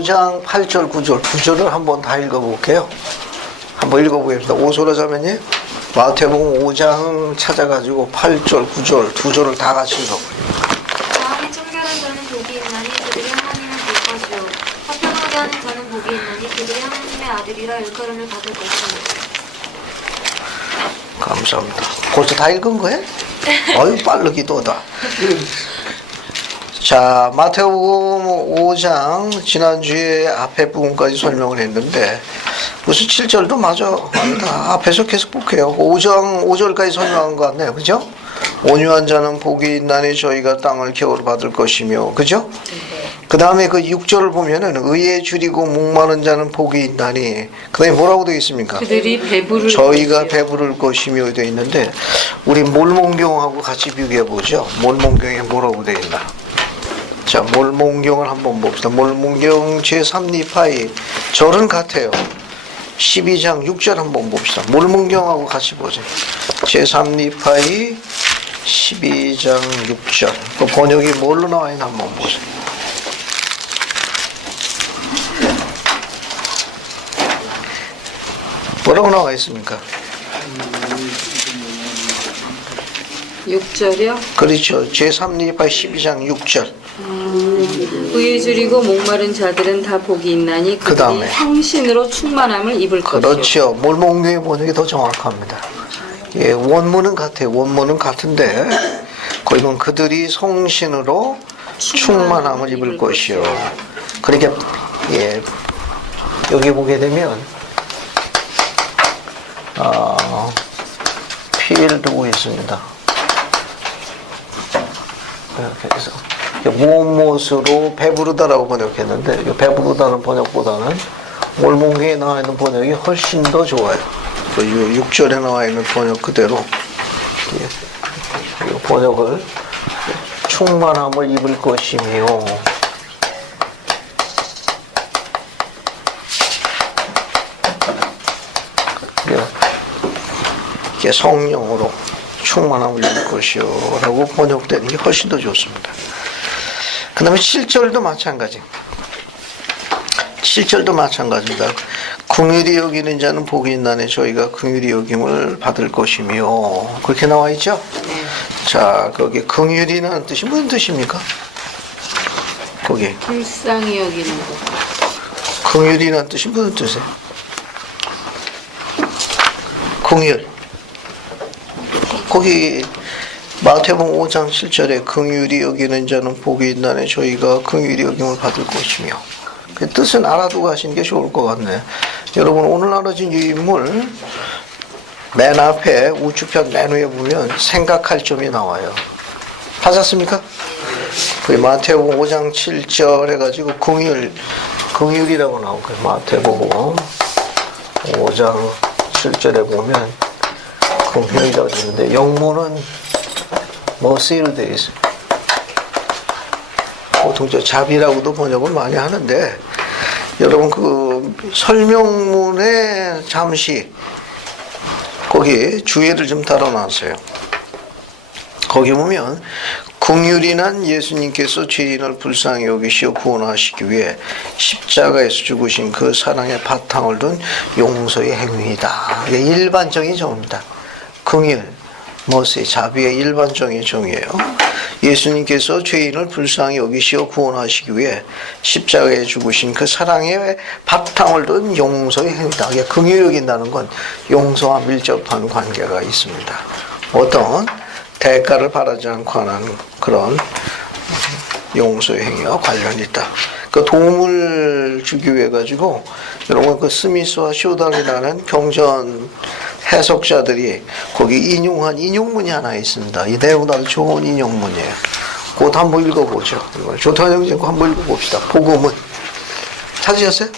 5장 8절 9절 두 절을 한번 다 읽어볼게요. 한번 읽어보겠습니다. 오소라 자매님, 마태복음 5장 찾아가지고 8절 9절 두 절을 다 같이 읽어볼게요. 마음이 청결한 자는 복이 있나니 그들이 하나님을 볼 것이요 화평하게 하는 자는 복이 있나니 그들이 하나님의 아들이라 일컬음을 받을 것이요. 감사합니다. 벌써 다 읽은 거예요? 어이 빠르기도다. 자, 마태복음 5장 지난주에 앞에 부분까지 설명을 했는데 무슨 7절도 맞아. 앞에서 계속 볼게요. 5장 5절까지 설명한 것 같네요. 그죠? 온유한 자는 복이 있나니 저희가 땅을 겨울 받을 것이며, 그죠? 그 다음에 그 6절을 보면은 의에 줄이고 목마른 자는 복이 있나니, 그 다음에 뭐라고 되어 있습니까? 그들이 배부를 저희가 배부를 것이며 되어 있는데, 우리 몰몬경하고 같이 비교해 보죠. 몰몬경에 뭐라고 되어 있나? 자, 몰몬경을 한번 봅시다. 몰몬경 제3니파이 절은 같아요. 12장 6절 한번 봅시다. 몰몬경하고 같이 보세요. 제3니파이 12장 6절. 그 번역이 뭘로 나와 있나 한번 보세요. 뭐라고 나와 있습니까? 6절이요? 그렇죠. 제3니파이 12장 6절. 의에 줄이고 목마른 자들은 다 복이 있나니 그들이 그다음에. 형신으로 충만함을 입을 것이요. 그렇죠. 몰몬경의 번역이 더 정확합니다. 예, 원문은 같아요. 원문은 같은데 거기 보면 그들이 성신으로 충만함을 입을 것이요. 그러니까 예, 여기 보게 되면 피해를 두고 있습니다. 이렇게 해서 무엇으로 배부르다라고 번역했는데 배부르다는 번역보다는 몰몬경에 나와 있는 번역이 훨씬 더 좋아요. 6절에 나와 있는 번역 그대로 번역을 충만함을 입을 것이며, 이게 성령으로 충만함을 입을 것이요 라고 번역되는 게 훨씬 더 좋습니다. 그 다음에 7절도 마찬가지. 7절도 마찬가지입니다. 긍휼히 여기는 자는 복이 있나니 저희가 긍휼히 여김을 받을 것이며, 그렇게 나와 있죠? 자, 거기 긍휼이라는 뜻이 무슨 뜻입니까? 거기 불쌍히 여기는 것. 긍휼이라는 뜻이 무슨 뜻이에요? 긍휼. 거기 마태복음 5장 7절에 긍휼히 여기는 자는 복이 있나니 저희가 긍휼히 여김을 받을 것이며, 그 뜻은 알아두고 하시는 게 좋을 것 같네. 여러분, 오늘 나눠진 이 인물 맨 앞에 우측편 맨 위에 보면 생각할 점이 나와요. 찾았습니까? 그 마태복음 5장 7절 해가지고 긍휼이라고 나온 거예요. 마태복음 5장 7절에 보면 긍휼이라고 되는데 영문은 머시로 되어 있어요. 보통 저 자비라고도 번역을 많이 하는데, 여러분 그 설명문에 잠시 거기 주의를 좀 달아놨어요. 거기 보면 긍휼이 난 예수님께서 죄인을 불쌍히 여기시어 구원하시기 위해 십자가에서 죽으신 그 사랑의 바탕을 둔 용서의 행위이다. 이게 일반적인 정의입니다. 긍휼, 머시, 자비의 일반적인 정의예요. 예수님께서 죄인을 불쌍히 여기시어 구원하시기 위해 십자가에 죽으신 그 사랑의 바탕을 둔 용서의 행위다. 긍휼히 여긴다는 건 용서와 밀접한 관계가 있습니다. 어떤 대가를 바라지 않고 하는 그런 용서의 행위와 관련이 있다. 그 도움을 주기 위해 가지고 여러분 그 스미스와 쇼달이라는 경전 해석자들이 거기 인용한 인용문이 하나 있습니다. 이 내용은 아주 좋은 인용문이에요. 곧 한번 읽어보죠. 조탄 형제 한번 읽어봅시다. 복음은 찾으셨어요?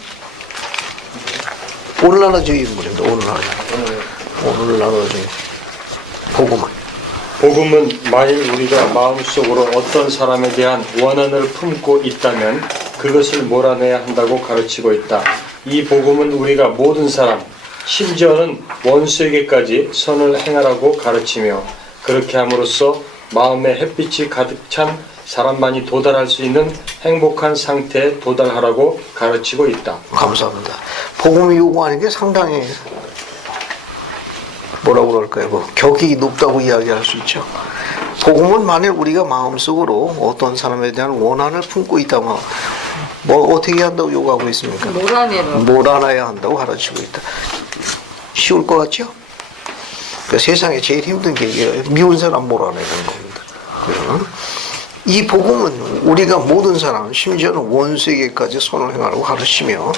오늘날의 인물입니다. 오늘날의 복음은. 복음은 만일 우리가 마음속으로 어떤 사람에 대한 원한을 품고 있다면 그것을 몰아내야 한다고 가르치고 있다. 이 복음은 우리가 모든 사람, 심지어는 원수에게까지 선을 행하라고 가르치며 그렇게 함으로써 마음에 햇빛이 가득 찬 사람만이 도달할 수 있는 행복한 상태에 도달하라고 가르치고 있다. 감사합니다. 복음이 요구하는 게 상당히 뭐라고 그럴까요? 뭐 격이 높다고 이야기할 수 있죠. 복음은 만일 우리가 마음속으로 어떤 사람에 대한 원한을 품고 있다면 뭐 어떻게 한다고 요구하고 있습니까? 몰아내야 한다고 가르치고 있다. 쉬울 것 같죠? 그러니까 세상에 제일 힘든 게 이게 미운 사람 몰아내는 겁니다. 이 복음은 우리가 모든 사람, 심지어는 원수에게까지 선을 행하라고 가르치며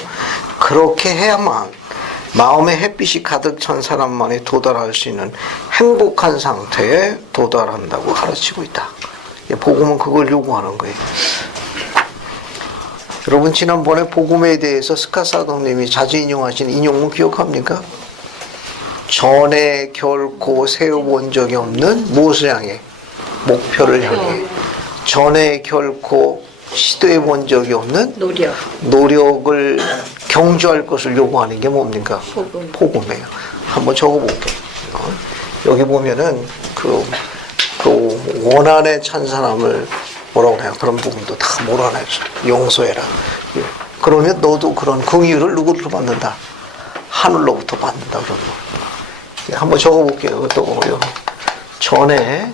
그렇게 해야만 마음의 햇빛이 가득 찬 사람만이 도달할 수 있는 행복한 상태에 도달한다고 가르치고 있다. 복음은 그걸 요구하는 거예요. 여러분 지난번에 복음에 대해서 스카사도님이 자주 인용하신 인용문 기억합니까? 전에 결코 세워본 적이 없는 무엇을 향해? 목표를 향해. 전에 결코 시도해 본 적이 없는 노력을 경주할 것을 요구하는 게 뭡니까? 복음이에요. 한번 적어볼게요. 여기 보면은 그 원한에 찬 사람을 뭐라고 해요? 그런 부분도 다 몰아내서 용서해라. 그러면 너도 그런 긍휼을 누구로부터 받는다? 하늘로부터 받는다. 그런 거. 한번 적어볼게요. 또 뭐요? 전에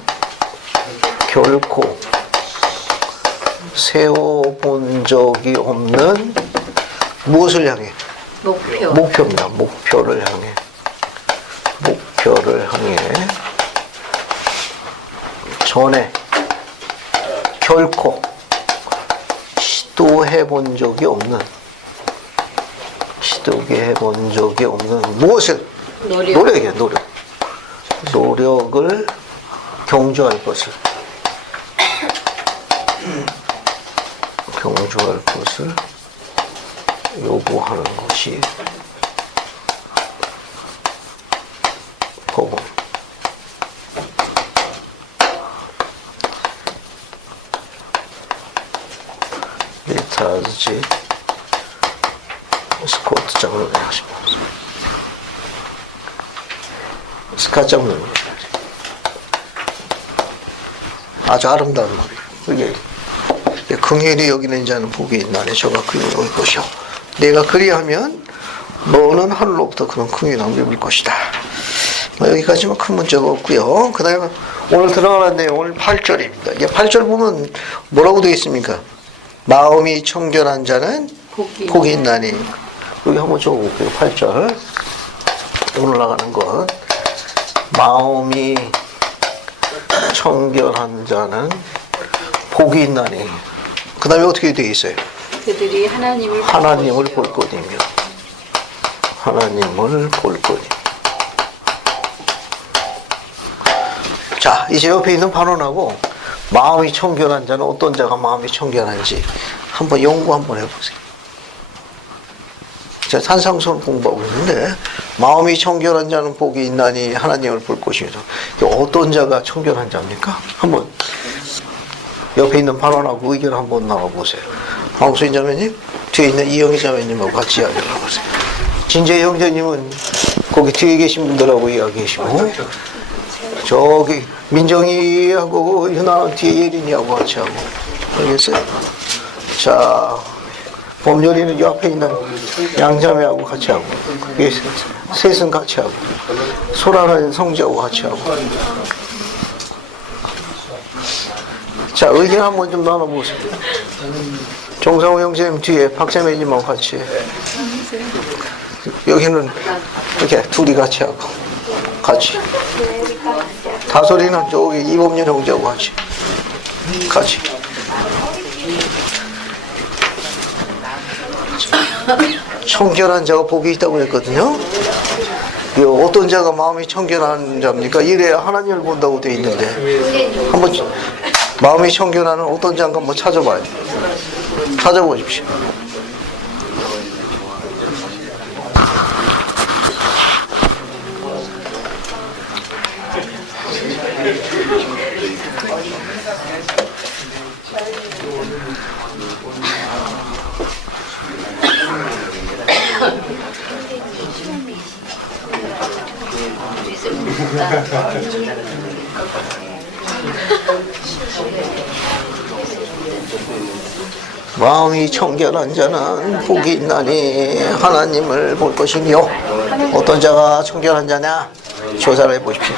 결코 세워본 적이 없는 무엇을 향해? 목표입니다. 목표를 향해. 목표를 향해. 전에 결코 시도해 본 적이 없는 무엇을? 노력이에요. 노력을 경주할 것을 요구하는 것이 복음. 리타즈지 스코트 장르 하시면 스카 장르 아주 아름다운 말이에요. 이게 긍휼히 여기는 자는 복이 있나니 저가 긍휼히 여길 것이요 내가 그리하면 너는 하늘로부터 그런 긍휼함을 입을 것이다. 여기까지만 큰 문제가 없고요. 그 다음에 오늘 들어가는 내용은 8절입니다. 이게 8절 보면 뭐라고 되어 있습니까? 마음이 청결한 자는 복이 있나니. 여기 한번 적어볼게요. 8절 오늘 나가는 것 마음이 청결한 자는 복이 있나니. 그 다음에 어떻게 되어 있어요? 그들이 하나님을 볼 것이며 하나님을 볼 것이며. 자, 이제 옆에 있는 발언하고 마음이 청결한 자는 어떤 자가 마음이 청결한지 한번 연구 한번 해보세요. 제가 산상수훈 공부하고 있는데 마음이 청결한 자는 복이 있나니 하나님을 볼 것이며 어떤 자가 청결한 자입니까? 한번 옆에 있는 발언하고 의견 한번 나와보세요. 황수인 자매님, 뒤에 있는 이영희 자매님하고 같이 이야기를 해보세요. 진재 형제님은 거기 뒤에 계신 분들하고 이야기하시고 저기 민정이하고 윤아는 뒤에 예린이하고 같이 하고. 알겠어요? 자, 범렬이는 이 앞에 있는 양자매하고 같이 하고 셋은 같이 하고 소라는 성지하고 같이 하고. 자, 의견 한번 좀 나눠보세요. 정상호 형제님 뒤에 박재매님하고 같이 여기는 이렇게 둘이 같이 하고 같이 다솔이는 저기 이범렬 형제하고 같이 청결한 자가 복이 있다고 그랬거든요. 어떤 자가 마음이 청결한 자입니까? 이래야 하나님을 본다고 되어 있는데 한번 마음이 청결한 어떤 자인가 한번 찾아봐요. 찾아보십시오. 마음이 청결한 자는 복이 있나니 하나님을 볼 것이며. 어떤 자가 청결한 자냐? 조사를 해보십시오.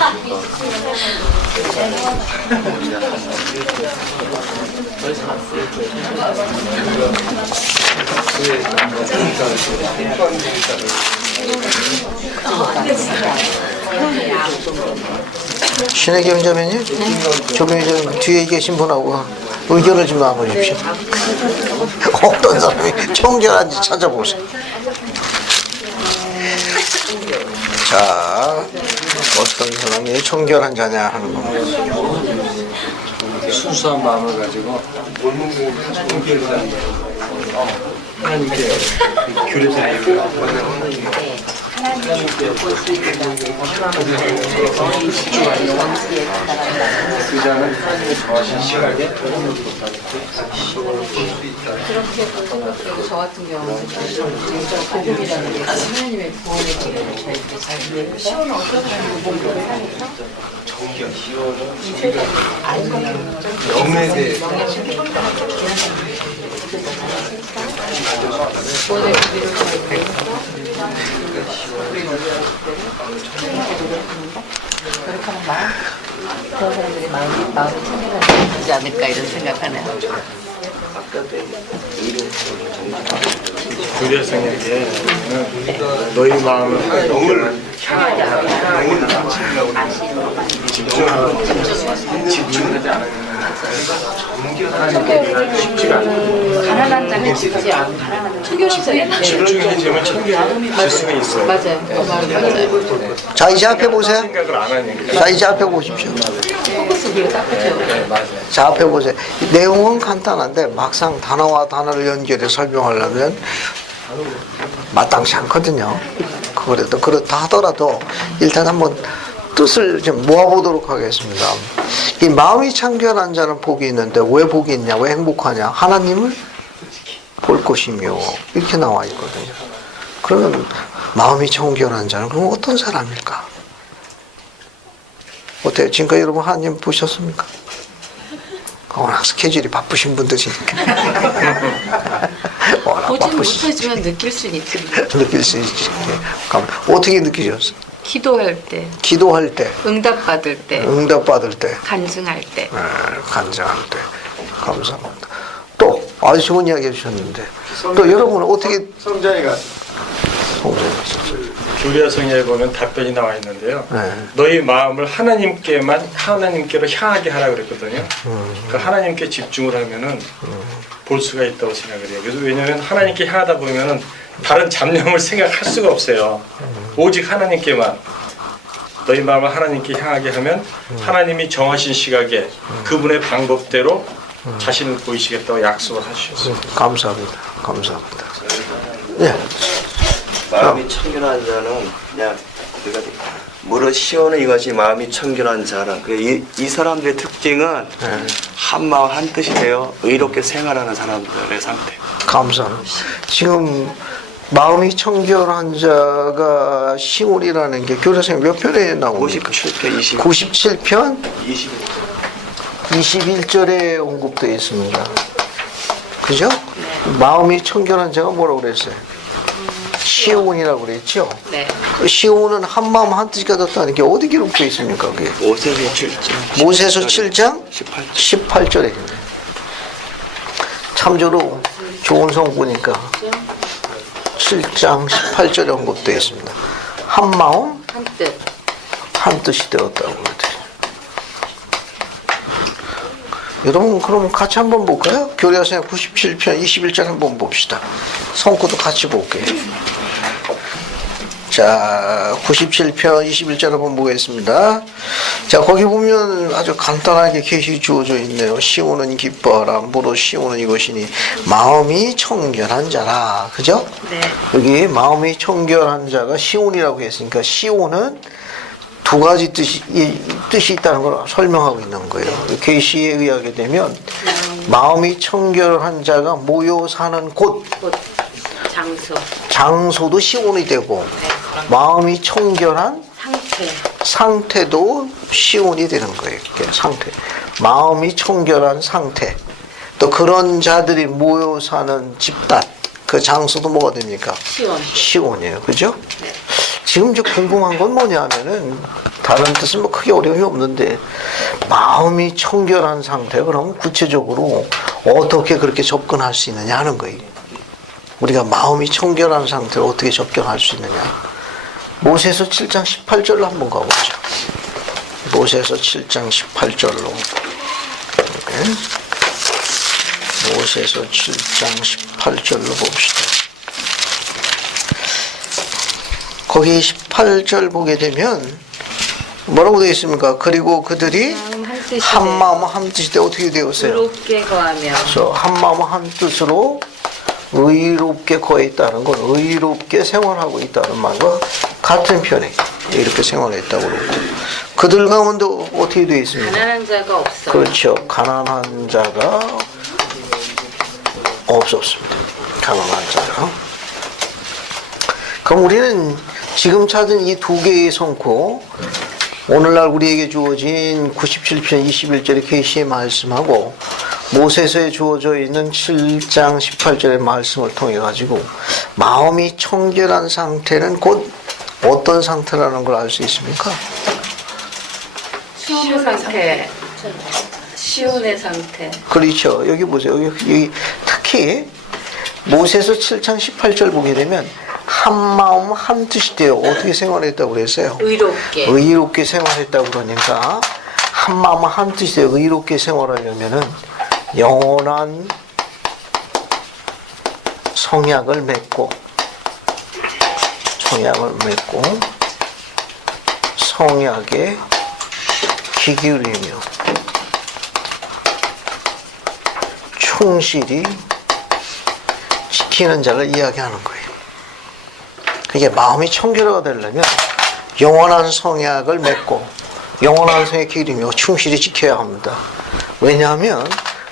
신의 경자면요? 조경희 좀 뒤에 계신 분하고 의견을 좀 나눠주십시오. 어떤 사람이 청결한지 찾아보세요. 자, 어떤 사람이 청결한 자냐 하는 겁니다. 순수한 마음을 가지고 하나님께 규례를 그자는 하나님의 정하신 시각에 그렇게 저 같은 경우는 복음이라는 게 하나님의 구원의 길을 저희들이 잘 시원한 어떤 사람이 복음을 하니까 구원의 길을 그렇게 하는 마음, 그런 사람들이 마음이 청결하지 않을까 이런 생각하네요. 규례성에게 너희 마음을 너무 집중하지 않으면 쉽지가 않아요. 가난한 자는 짓지 않고 청결하지 집중해지면 청결할 수가 있어요. 맞아요. 그 말은 맞아요. 자, 이제 앞에 보세요. 생각을 안 하니까. 자, 이제 앞에 보십시오. 포커스 그게 딱 그죠. 네, 맞아요. 자, 앞에 보세요. 내용은 간단한데 막상 단어와 단어를 연결해 설명하려면 마땅치 않거든요. 그래도 그렇다 하더라도 일단 한번 뜻을 좀 모아보도록 하겠습니다. 이 마음이 청결한 자는 복이 있는데 왜 복이 있냐? 왜 행복하냐? 하나님을 볼 것이며 이렇게 나와 있거든요. 그러면 마음이 청결한 자는 그럼 어떤 사람일까? 어때요? 지금까지 여러분 하나님 보셨습니까? 워낙 스케줄이 바쁘신 분들이니까. 워낙 보지는 바쁘시 못하지만 느낄 수는 있죠. 느낄 수 있지. 그럼 어떻게 느끼셨어요? 기도할 때, 기도할 때, 응답받을 때, 응답받을 때, 간증할 때. 간증할 때. 감사합니다. 또 아주 좋은 이야기 해주셨는데 또 여러분은 어떻게 성자이가 규례성에 보면 답변이 나와 있는데요. 네. 너희 마음을 하나님께로 향하게 하라 그랬거든요. 그 하나님께 집중을 하면은 볼 수가 있다고 생각을 해요. 그래서 왜냐하면 하나님께 향하다 보면은 다른 잡념을 생각할 수가 없어요. 오직 하나님께만 너희 마음을 하나님께 향하게 하면 하나님이 정하신 시각에 그분의 방법대로 자신을 보이시겠다고 약속을 하셨어요. 감사합니다. 감사합니다. 네. 마음이 청결한 자는 그냥 우리가 무릇 시온은 이것이 마음이 청결한 자라. 이 사람들의 특징은 한 마음 한 뜻이 되어 의롭게 생활하는 사람들의 상태. 감사합니다. 지금 마음이 청결한 자가 시온이라는 게 교례서에 몇 편에 나옵니까? 57편 97편 20. 21절에 언급되어 있습니다. 그죠? 마음이 청결한 자가 뭐라고 그랬어요? 시온이라고 그랬죠? 네. 그 시온은 한 마음 한 뜻이 가졌다는 게 어디 기록되어 있습니까? 그게? 모세서 7장. 모세서 7장 18절. 18절에 있네. 참조로 좋은 성구니까 7장 18절에 언급되어 있습니다. 한 마음 한 뜻. 한 뜻이 되었다고 그러더니. 여러분 그럼 같이 한번 볼까요? 교례서의 97편 21절 한번 봅시다. 성구도 같이 볼게요. 자, 97편 21절 한번 보겠습니다. 자, 거기 보면 아주 간단하게 계시 주어져 있네요. 시온은 기뻐하라. 무릇 시온은 이것이니 마음이 청결한 자라. 그죠? 네. 여기 마음이 청결한 자가 시온이라고 했으니까 시온은 두 가지 뜻이 있다는 걸 설명하고 있는 거예요. 계시에 의하게 되면 마음이 청결한 자가 모여 사는 곳, 장소, 장소도 시온이 되고 마음이 청결한 상태도 시온이 되는 거예요. 이게 상태. 마음이 청결한 상태. 또 그런 자들이 모여 사는 집단, 그 장소도 뭐가 됩니까? 시원. 시온이에요. 그죠? 지금 이제 궁금한 건 뭐냐면은, 다른 뜻은 뭐 크게 어려움이 없는데, 마음이 청결한 상태, 그럼 구체적으로 어떻게 그렇게 접근할 수 있느냐 하는 거예요. 우리가 마음이 청결한 상태로 어떻게 접근할 수 있느냐. 모세서 7장 18절로 한번 가보죠. 모세서 7장 18절로. 모세서 7장 18절로 봅시다. 거기 18절 보게 되면 뭐라고 되어 있습니까? 그리고 그들이 한 마음 한 뜻이 되 어떻게 되었어요? 의롭게 거하며 그래서 한 마음 한 뜻으로 의롭게 거해 있다는 건 의롭게 생활하고 있다는 말과 같은 편에 이렇게 생활했다고 그러고, 그들 가운데 어떻게 되어 있습니까? 가난한 자가 없어. 그렇죠. 가난한 자가 없었습니다. 가난한 자가. 그럼 우리는 지금 찾은 이 두 개의 성코, 오늘날 우리에게 주어진 97편 21절의 계시의 말씀하고 모세서에 주어져 있는 7장 18절의 말씀을 통해 가지고 마음이 청결한 상태는 곧 어떤 상태라는 걸 알 수 있습니까? 시온의 상태. 시온의 상태. 그렇죠. 여기 보세요. 여기 특히 모세서 7장 18절 보게 되면 한 마음 한 뜻이 되어 어떻게 생활했다고 그랬어요? 의롭게. 의롭게 생활했다고 그러니까 한 마음 한 뜻이 되어 의롭게 생활하려면은 영원한 성약을 맺고 성약에 귀 기울이며 충실히 지키는 자를 이야기하는 거예요. 그게 마음이 청결화가 되려면 영원한 성약을 맺고 영원한 성에 기울이며 충실히 지켜야 합니다. 왜냐하면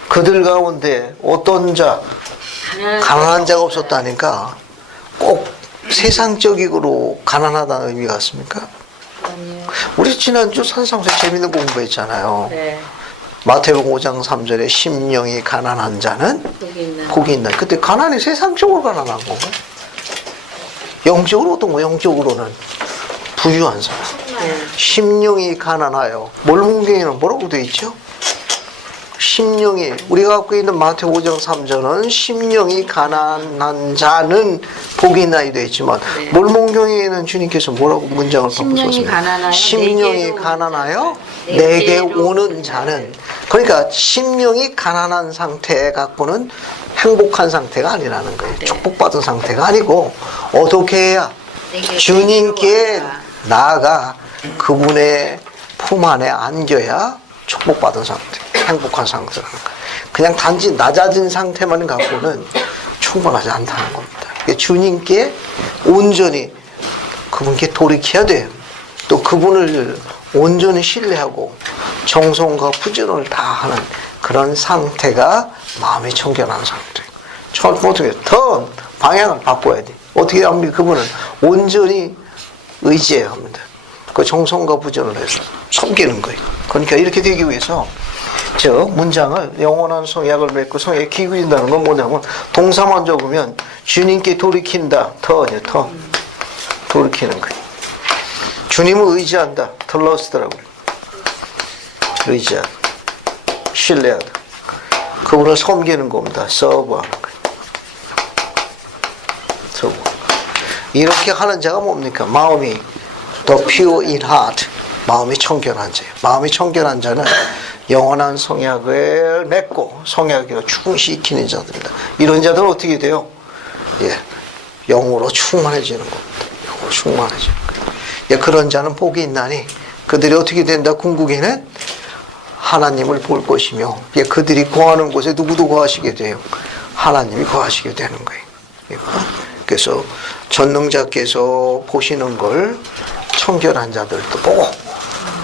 그들 가운데 어떤 자, 가난한 자가 없었다니까 꼭 세상적으로 가난하다는 의미 같습니까? 아니요. 우리 지난주 산상수에 재밌는 공부했잖아요. 네. 마태복음 5장 3절에 심령이 가난한 자는 거기 있는. 복이 있나. 그때 가난이 세상적으로 가난한 거고, 영적으로 어떤 거? 영적으로는 부유한 사람. 네. 심령이 가난하여. 몰문경에는 뭐라고 되어 있죠? 심령이, 우리가 갖고 있는 마태 5장 3절은 심령이 가난한 자는 복이 있나이 되어 있지만, 네. 몰문경에는 주님께서 뭐라고 문장을 심령이 바꾸셨습니까? 가난하여 심령이 내게로 가난하여 내게로 내게 오는 자는. 그러니까 심령이 가난한 상태 갖고는 행복한 상태가 아니라는 거예요. 네. 축복받은 상태가 아니고, 어떻게 해야 내게 주님께 와라. 나아가 그분의 품 안에 안겨야 축복받은 상태, 행복한 상태라는 거예요. 그냥 단지 낮아진 상태만 갖고는 충분하지 않다는 겁니다. 그러니까 주님께 온전히 그분께 돌이켜야 돼요. 또 그분을 온전히 신뢰하고 정성과 부지런을 다하는 그런 상태가 마음이 청결한 상태. 어떻게 더 방향을 바꿔야 돼. 어떻게 하면 그분은 온전히 의지해야 합니다. 그 정성과 부지런을 해서 섬기는 거예요. 그러니까 이렇게 되기 위해서 저 문장을 영원한 성약을 맺고 성에 기울인다는 건 뭐냐면, 동사만 적으면 주님께 돌이킨다, 더 돌이키는 거예요. 주님을 의지한다, trust라고요. 의지하다, 신뢰하다. 그분을 섬기는 겁니다. serve하는 거예요. serve. 이렇게 하는 자가 뭡니까? 마음이 the pure in heart, 마음이 청결한 자예요. 마음이 청결한 자는 영원한 성약을 맺고 성약으로 충실시키는 자들입니다. 이런 자들은 어떻게 돼요? 예, 영으로 충만해지는 겁니다. 영으로 충만해지는 거예요. 예, 그런 자는 복이 있나니 그들이 어떻게 된다? 궁극에는 하나님을 볼 것이며, 예, 그들이 거하는 곳에 누구도 거하시게 돼요? 하나님이 거하시게 되는 거예요. 그래서 전능자께서 보시는 걸 청결한 자들도 보고,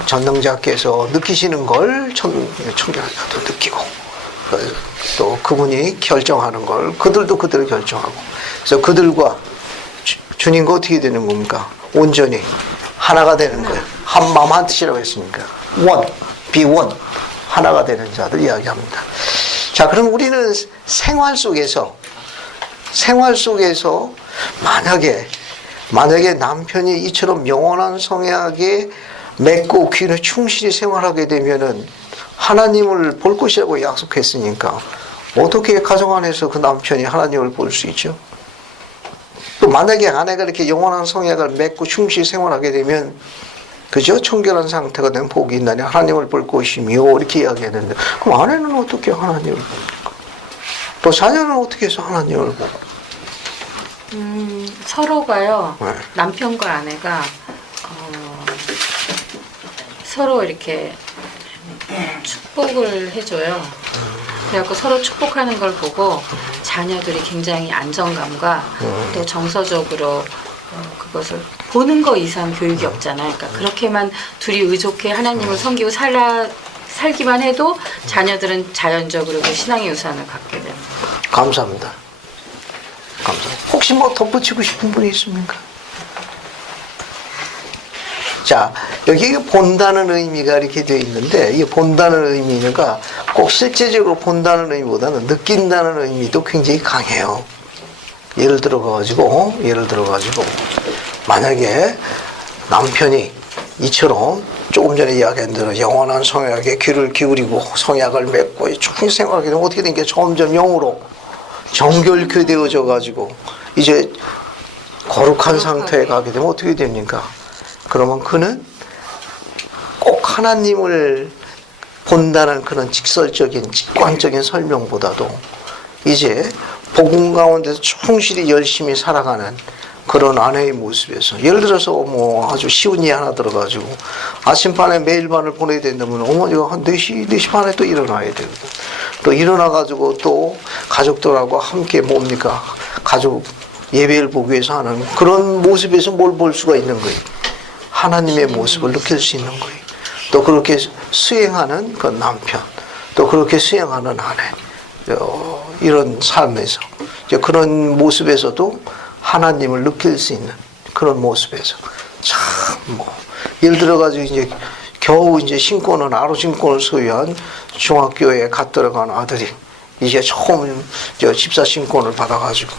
전능자께서 느끼시는 걸 청결한 자도 느끼고, 또 그분이 결정하는 걸 그들도 그들을 결정하고, 그래서 그들과 주님과 어떻게 되는 겁니까? 온전히 하나가 되는 거예요. 한 마음 한 뜻이라고 했으니까 one, be one, 하나가 되는 자들 이야기합니다. 자, 그럼 우리는 생활 속에서 만약에 남편이 이처럼 영원한 성약에 맺고 귀는 충실히 생활하게 되면은 하나님을 볼 것이라고 약속했으니까 어떻게 가정 안에서 그 남편이 하나님을 볼 수 있죠? 또 만약에 아내가 이렇게 영원한 성약을 맺고 충실히 생활하게 되면 그죠? 청결한 상태가 된 복이 있나니 하나님을 볼 것이며 이렇게 이야기했는데 그럼 아내는 어떻게 하나님을 봅니까? 또 자녀는 어떻게 해서 하나님을 보고? 서로가요. 네. 남편과 아내가 서로 이렇게 축복을 해줘요. 그래갖고 서로 축복하는 걸 보고 자녀들이 굉장히 안정감과 또 정서적으로 그것을 보는 거 이상 교육이 없잖아요. 그러니까 그렇게만 둘이 의족해 하나님을 섬기고 살기만 해도 자녀들은 자연적으로 그 신앙의 유산을 갖게 됩니다. 감사합니다. 혹시 뭐 덧붙이고 싶은 분이 있습니까? 자, 여기 본다는 의미가 이렇게 되어 있는데, 이 본다는 의미가 꼭 실제적으로 본다는 의미보다는 느낀다는 의미도 굉장히 강해요. 예를 들어가지고, 만약에 남편이 이처럼 조금 전에 이야기한 대로 영원한 성약에 귀를 기울이고 성약을 맺고 충분히 생활하게 되면 어떻게 되는 게 점점 영으로 정결케 되어져 가지고 이제 거룩한 상태에 가게 되면 어떻게 됩니까? 그러면 그는 꼭 하나님을 본다는 그런 직관적인 설명보다도 이제 복음 가운데서 충실히 열심히 살아가는 그런 아내의 모습에서 예를 들어서 뭐 아주 쉬운 예 하나 들어가지고 아침반에 매일 반을 보내야 된다면 어머니가 한 4시 반에 또 일어나야 되고 또 일어나가지고 또 가족들하고 함께 뭡니까? 가족 예배를 보기 위해서 하는 그런 모습에서 뭘 볼 수가 있는 거예요. 하나님의 모습을 느낄 수 있는 거예요. 또 그렇게 수행하는 그 남편, 또 그렇게 수행하는 아내, 이런 삶에서 이제 그런 모습에서도 하나님을 느낄 수 있는 그런 모습에서 참 뭐 예를 들어가지고 이제 겨우 이제 신권은 아로 신권을 소유한 중학교에 갓 들어간 아들이 이제 처음 집사 신권을 받아가지고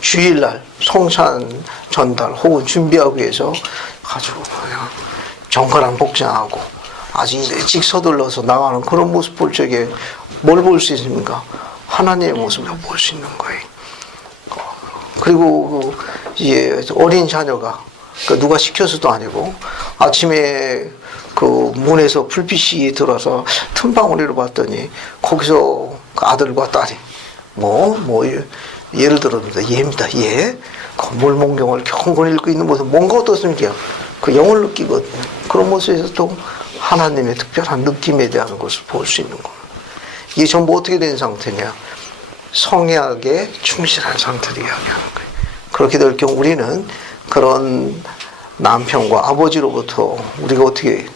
주일날 성찬 전달 혹은 준비하기 위해서 아주 그냥 정갈한 복장하고 아주 일찍 서둘러서 나가는 그런 모습 볼 적에 뭘 볼 수 있습니까? 하나님의 모습을 볼 수 있는 거예요. 그리고 이제 어린 자녀가 누가 시켜서도 아니고 아침에 그 문에서 불빛이 들어서 틈바구니를 봤더니 거기서 그 아들과 딸이 예를 들어서 얘입니다. 얘 건물몽경을 경건 읽고 있는 모습 뭔가 어떻습니까? 그 영을 느끼거든요. 그런 모습에서 또 하나님의 특별한 느낌에 대한 것을 볼 수 있는 겁니다. 이게 전부 어떻게 된 상태냐? 성약에 충실한 상태를 이야기하는 거예요. 그렇게 될 경우 우리는 그런 남편과 아버지로부터 우리가 어떻게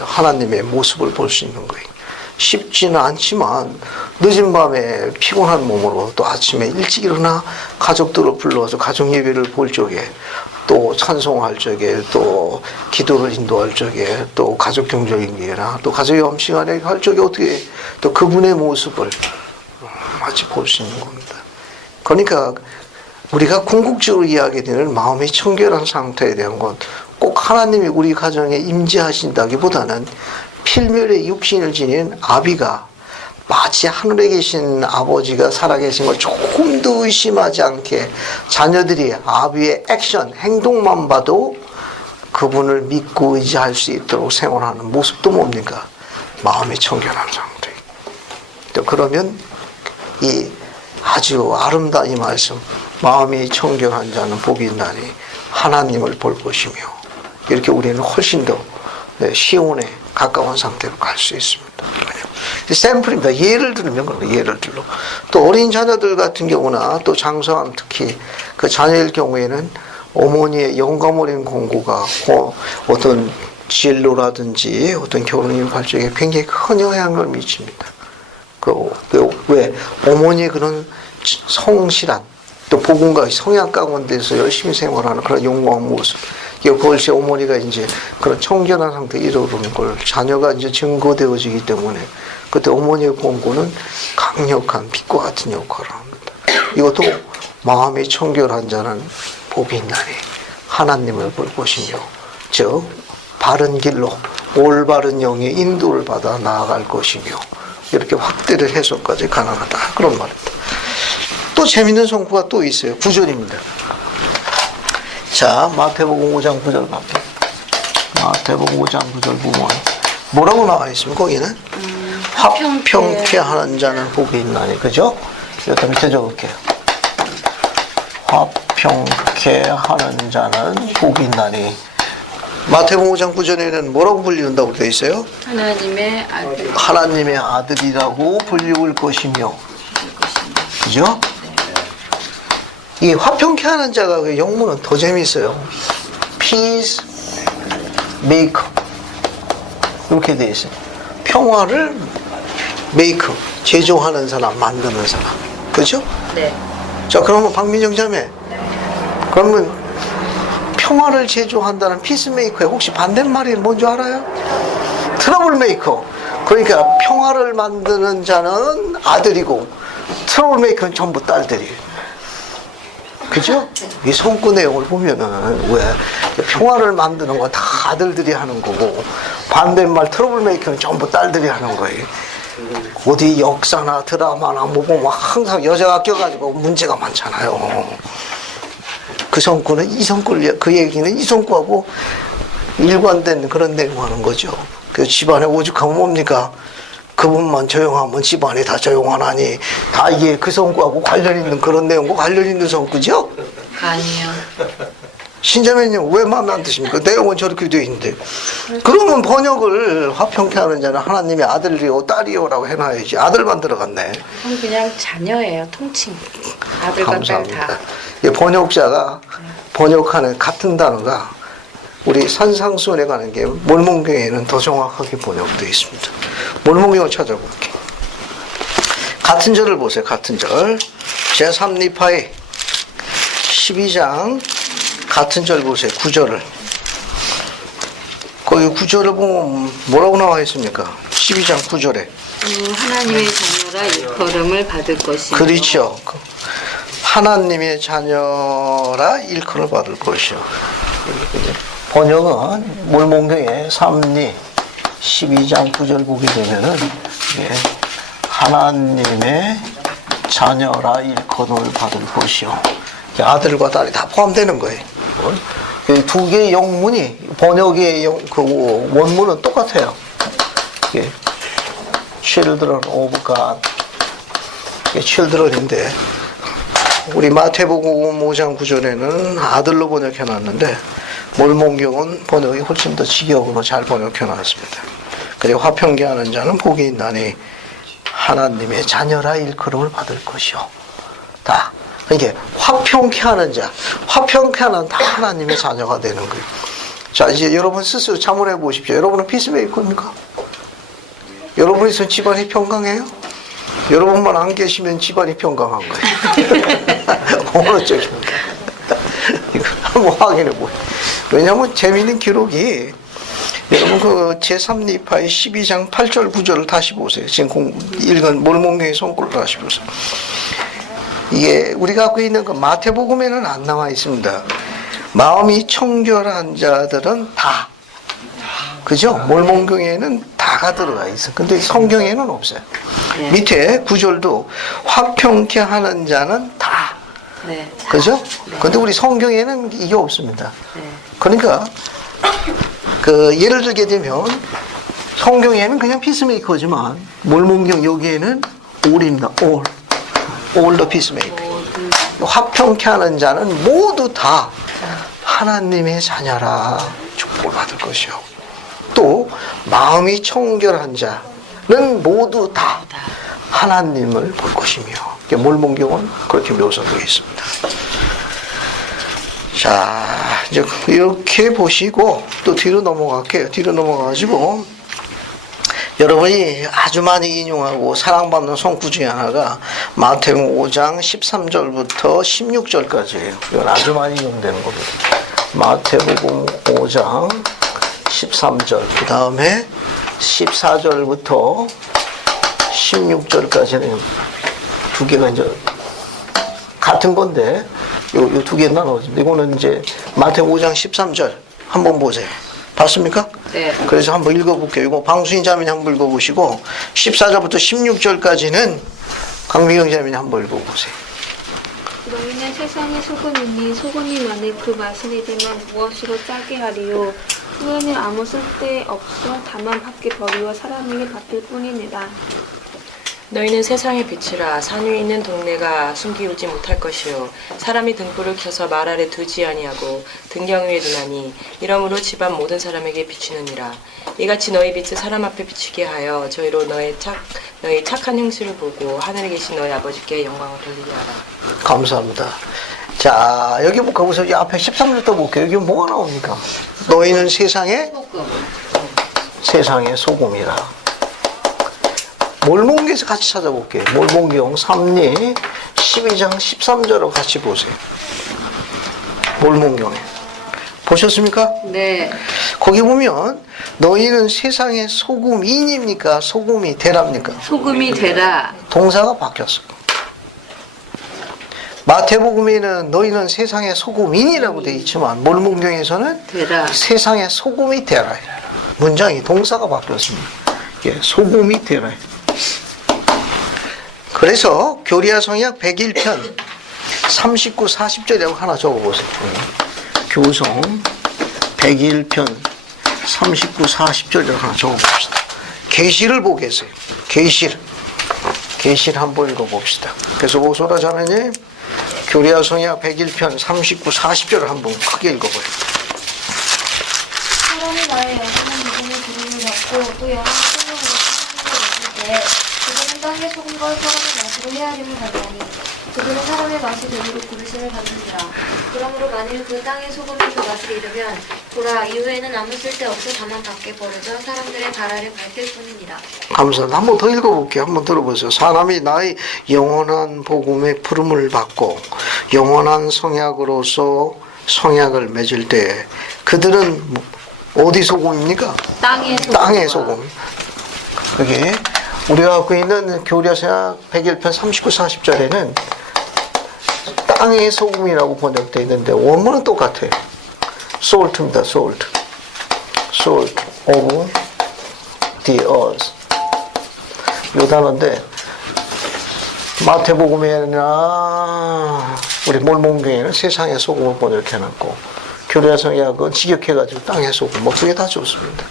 하나님의 모습을 볼 수 있는 거예요. 쉽지는 않지만 늦은 밤에 피곤한 몸으로 또 아침에 일찍 일어나 가족들을 불러서 가족 예배를 볼 적에 또 찬송할 적에 또 기도를 인도할 적에 또 가족 경조인계나 또 가족 염 시간에 할 적에 어떻게 또 그분의 모습을 마치 볼 수 있는 겁니다. 그러니까 우리가 궁극적으로 이야기되는 마음의 청결한 상태에 대한 건 꼭 하나님이 우리 가정에 임재하신다기보다는 필멸의 육신을 지닌 아비가 마치 하늘에 계신 아버지가 살아계신 걸 조금도 의심하지 않게 자녀들이 아비의 액션, 행동만 봐도 그분을 믿고 의지할 수 있도록 생활하는 모습도 뭡니까? 마음의 청결한 상태. 또 그러면 이 아주 아름다운 이 말씀, 마음이 청결한 자는 복이 있나니 하나님을 볼 것이며, 이렇게 우리는 훨씬 더 시온에 가까운 상태로 갈 수 있습니다. 샘플입니다. 예를 들면 그런 예를 들어 또 어린 자녀들 같은 경우나 또 장성한 특히 그 자녀일 경우에는 어머니의 영감 어린 공고가 어떤 진로라든지 어떤 결혼인 발전에 굉장히 큰 영향을 미칩니다. 왜 어머니의 그런 성실한 또 복음과 성약 가운데서 열심히 생활하는 그런 용감한 모습, 그것이 어머니가 이제 그런 청결한 상태에 이르는 걸 자녀가 이제 증거되어지기 때문에 그때 어머니의 권고는 강력한 빛과 같은 역할을 합니다. 이것도 마음이 청결한 자는 복이 있나니 하나님을 볼 것이며 즉 바른 길로 올바른 영의 인도를 받아 나아갈 것이며 이렇게 확대를 해석까지 가능하다 그런 말입니다. 또 재밌는 성구가 또 있어요. 9절입니다. 자, 마태복음 5장 9절 갑니다. 마태복음 5장 9절 보면 뭐라고 나와 있습니까? 거기는 화평케 하는 자는 복이 있나니, 그죠? 여기다 밑에 적을게요. 화평케 하는 자는 복이 있나니. 마태복음 5장 9절에는 뭐라고 불리는다고 되어 있어요? 하나님의 아들. 하나님의 아들이라고 불리울 것이며, 그죠? 이 화평케 하는 자가 그 영문은 더 재미있어요. Peace maker. 이렇게 되어 있어요. 평화를 메이커, 제조하는 사람, 만드는 사람. 그죠? 네. 자, 그러면 박민정 자매. 그러면 평화를 제조한다는 피스메이커의 혹시 반대말이 뭔지 알아요? 트러블 메이커. 그러니까 평화를 만드는 자는 아들이고 트러블 메이커는 전부 딸들이에요. 그죠? 이 성구 내용을 보면은 왜 평화를 만드는 건 다 아들들이 하는 거고 반대말 트러블 메이커는 전부 딸들이 하는 거예요. 어디 역사나 드라마나 뭐 보면 항상 여자가 껴가지고 문제가 많잖아요. 그 성구는 이 성구, 그 얘기는 이 성구하고 일관된 그런 내용 하는 거죠. 그 집안에 오죽하면 뭡니까? 그분만 조용하면 집안이 다 조용하나니 다 이게 그 성구하고 관련 있는 그런 내용과 관련 있는 성구죠? 아니요. 신자매님 왜 마음에 안 드십니까? 내용은 저렇게 되어 있는데. 그러면 번역을 화평케 하는 자는 하나님의 아들이요 딸이요라고 해놔야지. 아들만 들어갔네. 그럼 그냥 자녀예요. 통칭. 아들과 딸 감사합니다. 다. 이 번역자가 번역하는 같은 단어가 우리 산상수원에 가는 게 몰몬경에는 더 정확하게 번역되어 있습니다. 몰몬경을 찾아볼게요. 같은 절을 보세요. 같은 절. 제3니파의 12장 같은 절 보세요. 9절을. 거기 9절을 보면 뭐라고 나와 있습니까? 12장 9절에. 하나님의 자녀라 일컬음을 받을 것이요. 그렇죠. 하나님의 자녀라 일컬을 받을 것이요. 번역은 몰몬경의 3리 12장 9절 보게 되면은 하나님의 자녀라 일컬을 받을 것이요. 아들과 딸이 다 포함되는 거예요. 두 개의 영문이 번역의 그 원문은 똑같아요. Children of God. children인데 우리 마태복음 5장 9절에는 아들로 번역해놨는데 몰몬경은 번역이 훨씬 더 직역으로 잘 번역해놨습니다. 그리고 화평케 하는 자는 복이 있나니 하나님의 자녀라 일컬음을 받을 것이요. 다. 이게 화평케 하는 자, 화평케 하는 다 하나님의 자녀가 되는 거예요. 자, 이제 여러분 스스로 자문해 보십시오. 여러분은 피스메이커입니까? 여러분이 있으면 집안이 평강해요? 여러분만 안 계시면 집안이 평강한 거예요. 어느 쪽입니까? 이거 한번 확인해 보세요. 왜냐하면 재미있는 기록이 여러분 그 제3니파의 12장 8절 9절을 다시 보세요. 지금 읽은 몰몬경의 손글을 다시 보세요. 이게 우리가 갖고 있는 그 마태복음에는 안 나와 있습니다. 마음이 청결한 자들은 다. 그죠? 몰몬경에는 다가 들어가 있어. 근데 성경에는 없어요. 네. 밑에 구절도 화평케 하는 자는 다. 네. 그죠? 근데 우리 성경에는 이게 없습니다. 네. 그러니까 그 예를 들게 되면 성경에는 그냥 피스메이커지만 몰몬경 여기에는 all입니다. all the peacemaker. 화평케 하는 자는 모두 다 하나님의 자녀라 축복을 받을 것이요. 또 마음이 청결한 자는 모두 다 하나님을 볼 것이며. 몰몬경은 그렇게 묘사되어 있습니다. 자, 이제 이렇게 보시고 또 뒤로 넘어갈게요. 뒤로 넘어가가지고 여러분이 아주 많이 인용하고 사랑받는 성구 중에 하나가 마태복음 5장 13절부터 16절까지예요. 이건 아주 많이 인용되는 겁니다. 마태복음 5장 13절, 그 다음에 14절부터 16절까지는 두 개가 이제 같은 건데 요 두 개 나눠집니다. 이거는 이제 마태복음 5장 13절 한번 보세요. 봤습니까? 네. 그래서 한번 읽어볼게요. 이거 방수인 자매님 한번 읽어보시고 14절부터 16절까지는 강미경 자매님 한번 읽어보세요. 너희는 세상의 소금이니 소금이 만일 그 맛을 잊으면 무엇으로 짜게 하리요. 후에는 아무 쓸데 없어 다만 밖에 버리워 사람에게 바뀔 뿐이니라. 너희는 세상의 빛이라 산 위에 있는 동네가 숨기우지 못할 것이요 사람이 등불을 켜서 말 아래 두지 아니하고 등경 위에 두나니 이러므로 집안 모든 사람에게 비추느니라. 이같이 너희 빛을 사람 앞에 비추게 하여 저희로 너희 착한 행실을 보고 하늘에 계신 너희 아버지께 영광을 돌리게 하라. 감사합니다. 자, 여기 가보세요. 이 앞에 13절도 볼게요. 여기 뭐가 나옵니까? 너희는 세상의 소금이라. 몰몬기에서 같이 찾아볼게요. 몰몬기용 3리 12장 13절을 같이 보세요. 몰몬경에 보셨습니까? 네. 거기 보면 너희는 세상의 소금인입니까? 소금이 되랍니까? 소금이 되라. 동사가 바뀌었어요. 마태복음에는 너희는 세상의 소금인이라고 되어 있지만 몰몬경에서는 되라. 세상의 소금이 되라. 문장이 동사가 바뀌었습니다. 예, 소금이 되라. 그래서 교리야 성약 101편 39, 40절이라고 하나 적어보세요. 교성 101편 39, 40절이라고 하나 적어봅시다. 계시를 보겠어요. 계시를 한번 읽어봅시다. 그래서 오소라 자매님 교리야 성약 101편 39, 40절을 한번 크게 읽어봐요. 사람이 나의 영원한 믿음의 기름을 받고 또 영원한 생명으로 사는 때 그들은 땅의 소금과 사람의 맛으로 헤아림을 받나니 그들은 사람의 맛이 되도록 부르심을 받느니라. 그러므로 만일 그 땅의 소금이 그 맛을 잃으면 보라 이후에는 아무 쓸데없어 다만 밖에 버려져 사람들의 발아래 밝힐 뿐이니라. 감사합니다. 한번 더 읽어볼게요. 한번 들어보세요. 사람이 나의 영원한 복음의 푸름을 받고 영원한 성약으로서 성약을 맺을 때 그들은 어디 소금입니까? 땅의 소금. 그게 우리가 갖고 있는 교리서약 101편 39, 40절에는 땅의 소금이라고 번역되어 있는데 원문은 똑같아요. salt입니다. salt of the earth. 이 단어인데 마태복음에나 우리 몰몬교회는 세상의 소금을 번역해놨고 교리서약은 직역해가지고 땅의 소금 뭐 그게 다 좋습니다.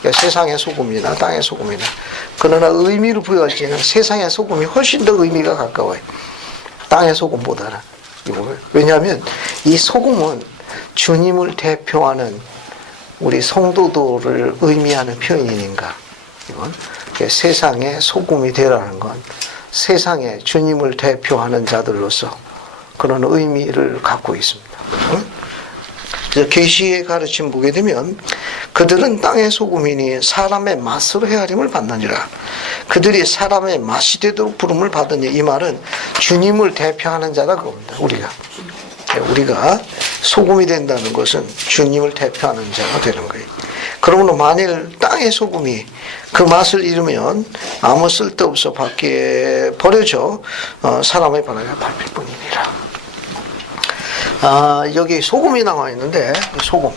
그러니까 세상의 소금이나 땅의 소금이나 그러나 의미를 부여할 때는 세상의 소금이 훨씬 더 의미가 가까워요. 땅의 소금보다는. 왜냐하면 이 소금은 주님을 대표하는 우리 성도들을 의미하는 표현이니까 이건 세상의 소금이 되라는 건 세상에 주님을 대표하는 자들로서 그런 의미를 갖고 있습니다. 계시의 가르침 보게 되면 그들은 땅의 소금이니 사람의 맛으로 헤아림을 받느니라. 그들이 사람의 맛이 되도록 부름을 받으니 이 말은 주님을 대표하는 자다 그겁니다. 우리가 소금이 된다는 것은 주님을 대표하는 자가 되는 거예요. 그러므로 만일 땅의 소금이 그 맛을 잃으면 아무 쓸데없어 밖에 버려져 사람의 발아래 밟힐 뿐이니라. 여기 소금이 나와 있는데 소금.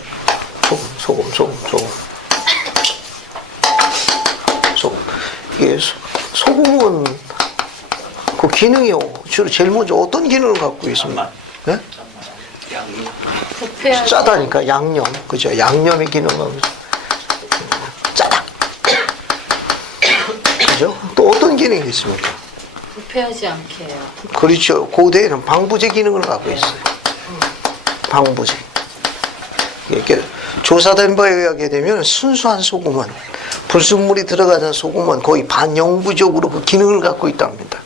이게 소금은 그 기능이 주로 제일 먼저 어떤 기능을 갖고 있습니까? 네? 짜다니까 양념, 그죠? 양념의 기능은 짜다. 그죠? 또 어떤 기능이 있습니까? 부패하지 않게 해요. 그렇죠. 고대에는 방부제 기능을 갖고 있어요. 방부제. 이렇게 조사된 바에 의하게 되면 순수한 소금은 불순물이 들어가는 소금은 거의 반영구적으로 그 기능을 갖고 있답니다.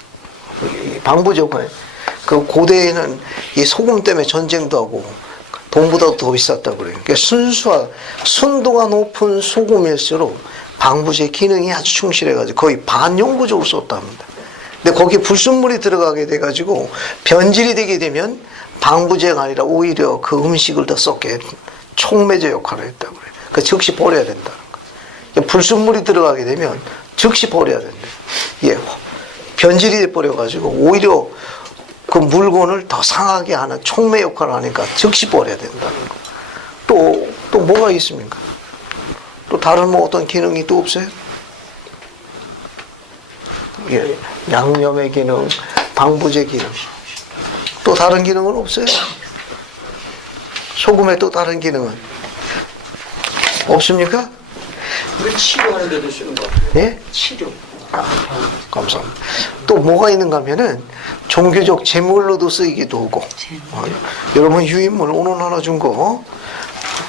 방부제가 그 고대에는 이 소금 때문에 전쟁도 하고 돈보다 더 비쌌다고 그래요. 그러니까 순도가 높은 소금일수록 방부제 기능이 아주 충실해가지고 거의 반영구적으로 썼답니다. 근데 거기에 불순물이 들어가게 돼가지고 변질이 되게 되면 방부제가 아니라 오히려 그 음식을 더 썩게 촉매제 역할을 했다고 그래요. 그 즉시 버려야 된다는 거예요. 불순물이 들어가게 되면 즉시 버려야 된다. 예, 변질이 돼버려가지고 오히려 그 물건을 더 상하게 하는 촉매 역할을 하니까 즉시 버려야 된다는 거. 또 뭐가 있습니까? 또 다른 뭐 어떤 기능이 또 없어요? 예, 양념의 기능, 방부제 기능. 또 다른 기능은 없어요? 소금의 또 다른 기능은 없습니까? 이거 치료하는 데도 쓰는 거. 예? 치료. 감사합니다. 또 뭐가 있는가 하면은 종교적 제물로도 쓰이기도 하고. 여러분 유인물 오늘 하나 준 거,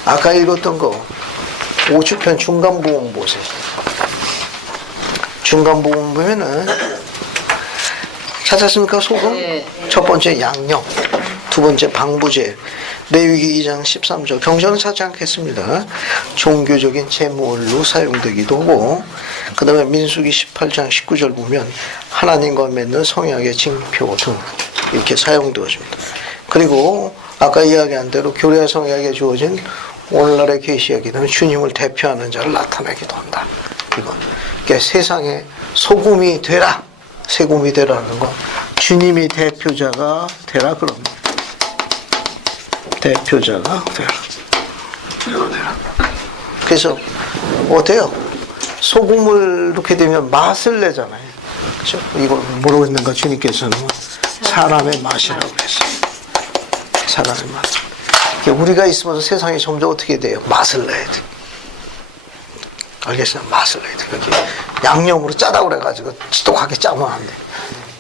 아까 읽었던 거 5주편 중간부분 보세요. 중간부분 보면은 찾았습니까? 소금? 네. 첫 번째 양념, 두 번째 방부제, 레위기 2장 13절. 경전은 찾지 않겠습니다. 종교적인 제물로 사용되기도 하고, 그 다음에 민수기 18장 19절 보면 하나님과 맺는 성약의 징표 등 이렇게 사용되어집니다. 그리고 아까 이야기한 대로 교회 성약에 주어진 오늘날의 계시의 기능은 주님을 대표하는 자를 나타내기도 한다. 이거. 그러니까 세상에 소금이 되라, 세금이 되라는 거, 주님이 대표자가 되라 그럽니다. 대표자가 되라. 되라. 그래서 어때요? 소금을 이렇게 되면 맛을 내잖아요. 그렇죠? 이걸 뭐라고 했는가? 주님께서는 사람의 맛이라고 했어요. 사람의 맛. 우리가 있으면서 세상이 점점 어떻게 돼요? 맛을 내야 돼. 알겠어요? 맛을 내야 돼. 여기 양념으로 짜다고 그래가지고 지독하게 짜면 안 돼.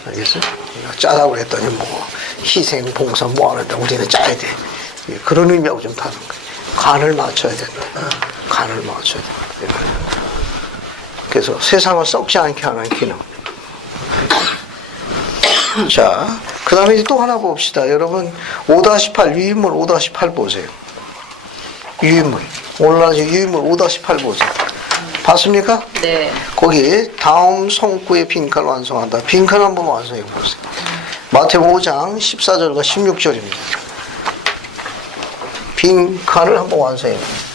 알겠어요? 짜다고 그랬더니 뭐 희생, 봉사 뭐 하는데 우리는 짜야 돼. 그런 의미하고 좀 다른 거예요. 간을 맞춰야 된다. 간을 맞춰야 된다. 그래서 세상을 썩지 않게 하는 기능. 자, 그 다음에 또 하나 봅시다. 여러분, 5-8, 유인물 5-8 보세요. 유인물. 오늘날 유인물 5-8 보세요. 봤습니까? 네. 거기 다음 성구의 빈칸 완성한다. 빈칸 한번 완성해 보세요. 마태복음 5장 14절과 16절입니다. 빈칸을 한번 완성해 보세요.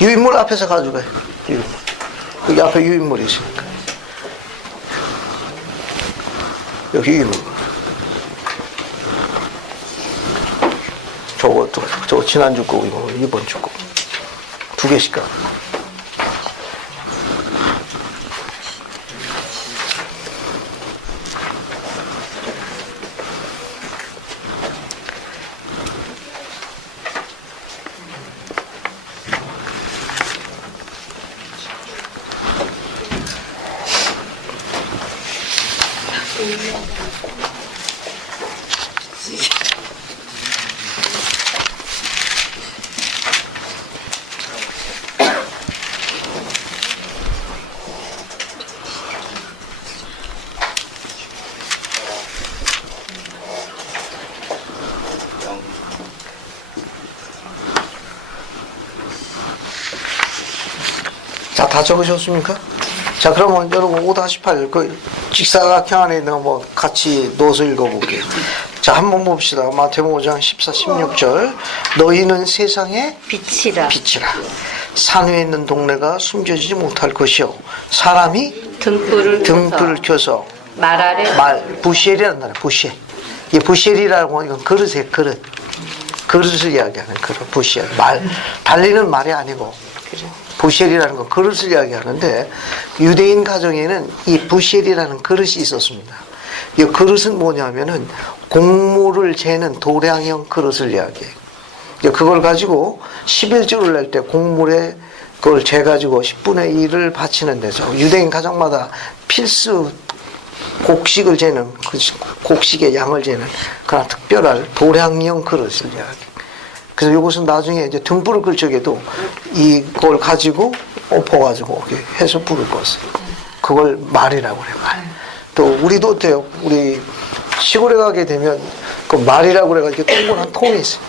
유인물 앞에서 가져가요. 유인물. 여기 앞에 유인물이 있으니까. 여기 유인물. 저거 지난주 거고, 이번 주 거고. 두 개씩 가. 자, 다 적으셨습니까? 자, 그러면 여러분 5-8 그 직사각형 안에 있는 거 뭐 같이 넣어서 읽어볼게요. 자, 한번 봅시다. 마태복음 5장 14, 16절. 너희는 세상의 빛이라. 빛이라. 산 위에 있는 동네가 숨겨지지 못할 것이요. 사람이 등불을 켜서 말 아래 부시엘이라는 단어, 부시엘. 이 부시엘이라고 하는 건 그릇이에요, 그릇. 그릇을 이야기하는 그릇, 부시엘. 달리는 말이 아니고. 부시엘이라는 건 그릇을 이야기하는데, 유대인 가정에는 이 부시엘이라는 그릇이 있었습니다. 이 그릇은 뭐냐면은 곡물을 재는 도량형 그릇을 이야기해요. 그걸 가지고 11조를 낼 때 곡물에 그걸 재가지고 10분의 1을 바치는 데서 유대인 가정마다 필수 곡식을 재는, 곡식의 양을 재는 그런 특별한 도량형 그릇을 이야기해요. 그래서 이것은 나중에 이제 등불을 끌 적에도 이걸 가지고 엎어가지고 해서 불을 껐어요. 그걸 말이라고 그래요, 말. 또 우리도 어때요? 우리 시골에 가게 되면 그 말이라고 그래가지고 동그란 통이 있어요.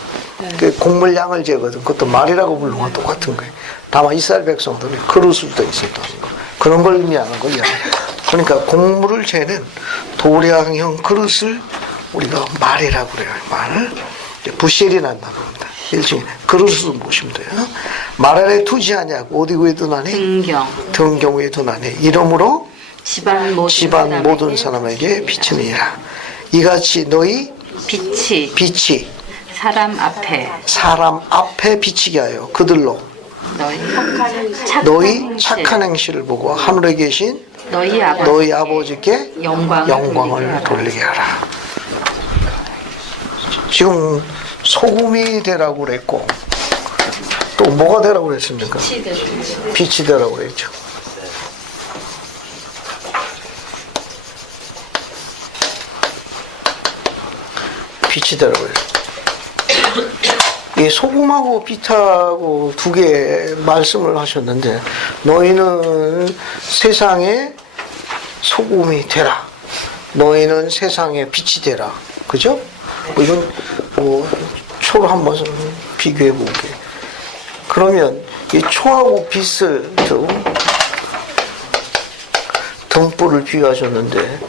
그 곡물 양을 재거든. 그것도 말이라고 부르는 건 똑같은 거예요. 다만 이스라엘 백성들은 그릇을 더 있었다는 거. 그런 걸 의미하는 거예요. 그러니까 곡물을 재는 도량형 그릇을 우리가 말이라고 그래요. 말. 부셀이라는 단어입니다. 일종의 그릇으로 보시면 돼요. 말 아래 두지 아니하고 어디 위에 두나니? 등경 위에 두나니 이러므로 집안 모든 사람에게 비치느니라. 이같이 너희 빛이 사람 앞에 비치게 하여 그들로 너희 착한 행실을 보고 하늘에 계신 너희 아버지께 영광을 돌리게 하라. 지금 소금이 되라고 그랬고 또 뭐가 되라고 그랬습니까? 빛이 되라고 그랬죠. 빛이 되라고 그랬죠. 이 소금하고 빛하고 두 개 말씀을 하셨는데 너희는 세상의 소금이 되라. 너희는 세상의 빛이 되라. 그죠? 이건 초로 한번 비교해 볼게. 그러면 이 초하고 빛을 등불을 비유하셨는데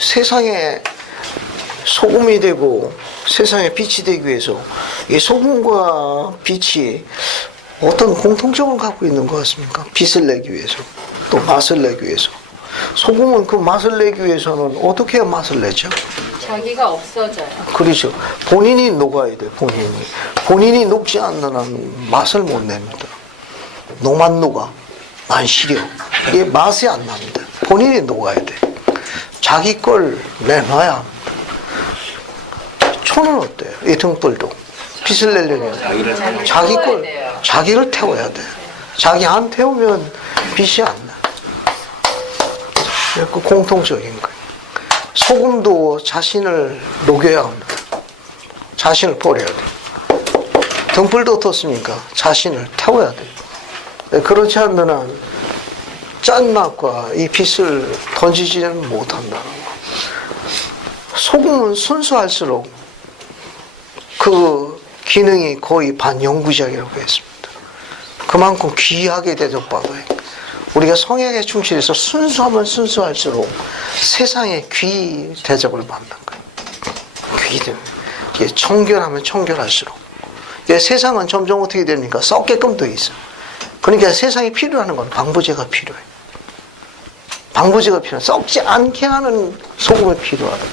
세상에 소금이 되고 세상에 빛이 되기 위해서 이 소금과 빛이 어떤 공통점을 갖고 있는 것 같습니까? 빛을 내기 위해서 또 맛을 내기 위해서. 소금은 그 맛을 내기 위해서는 어떻게 해야 맛을 내죠? 자기가 없어져요. 그렇죠. 본인이 녹아야 돼. 본인이 녹지 않는 한 맛을 못 냅니다. 너만 녹아 난 시려. 이게 맛이 안 납니다. 본인이 녹아야 돼. 자기 걸 내놔야 합니다. 초는 어때요? 이 등불도 빛을 내려면 자기를 태워야 돼. 자기 안 태우면 빛이 안 나. 그 공통적인 거예요. 소금도 자신을 녹여야 합니다. 자신을 버려야 돼. 등불도 어떻습니까? 자신을 태워야 돼. 그렇지 않는 한 짠맛과 이 빛을 던지지는 못한다는 거. 소금은 순수할수록 그 기능이 거의 반영구적이라고 했습니다. 그만큼 귀하게 대접받아요. 우리가 성향에 충실해서 순수하면 순수할수록 세상에 귀 대접을 받는 거예요. 귀들. 청결하면 청결할수록. 세상은 점점 어떻게 됩니까? 썩게끔 돼 있어. 그러니까 세상에 필요한 건 방부제가 필요해. 방부제가 필요해. 썩지 않게 하는 소금이 필요하다.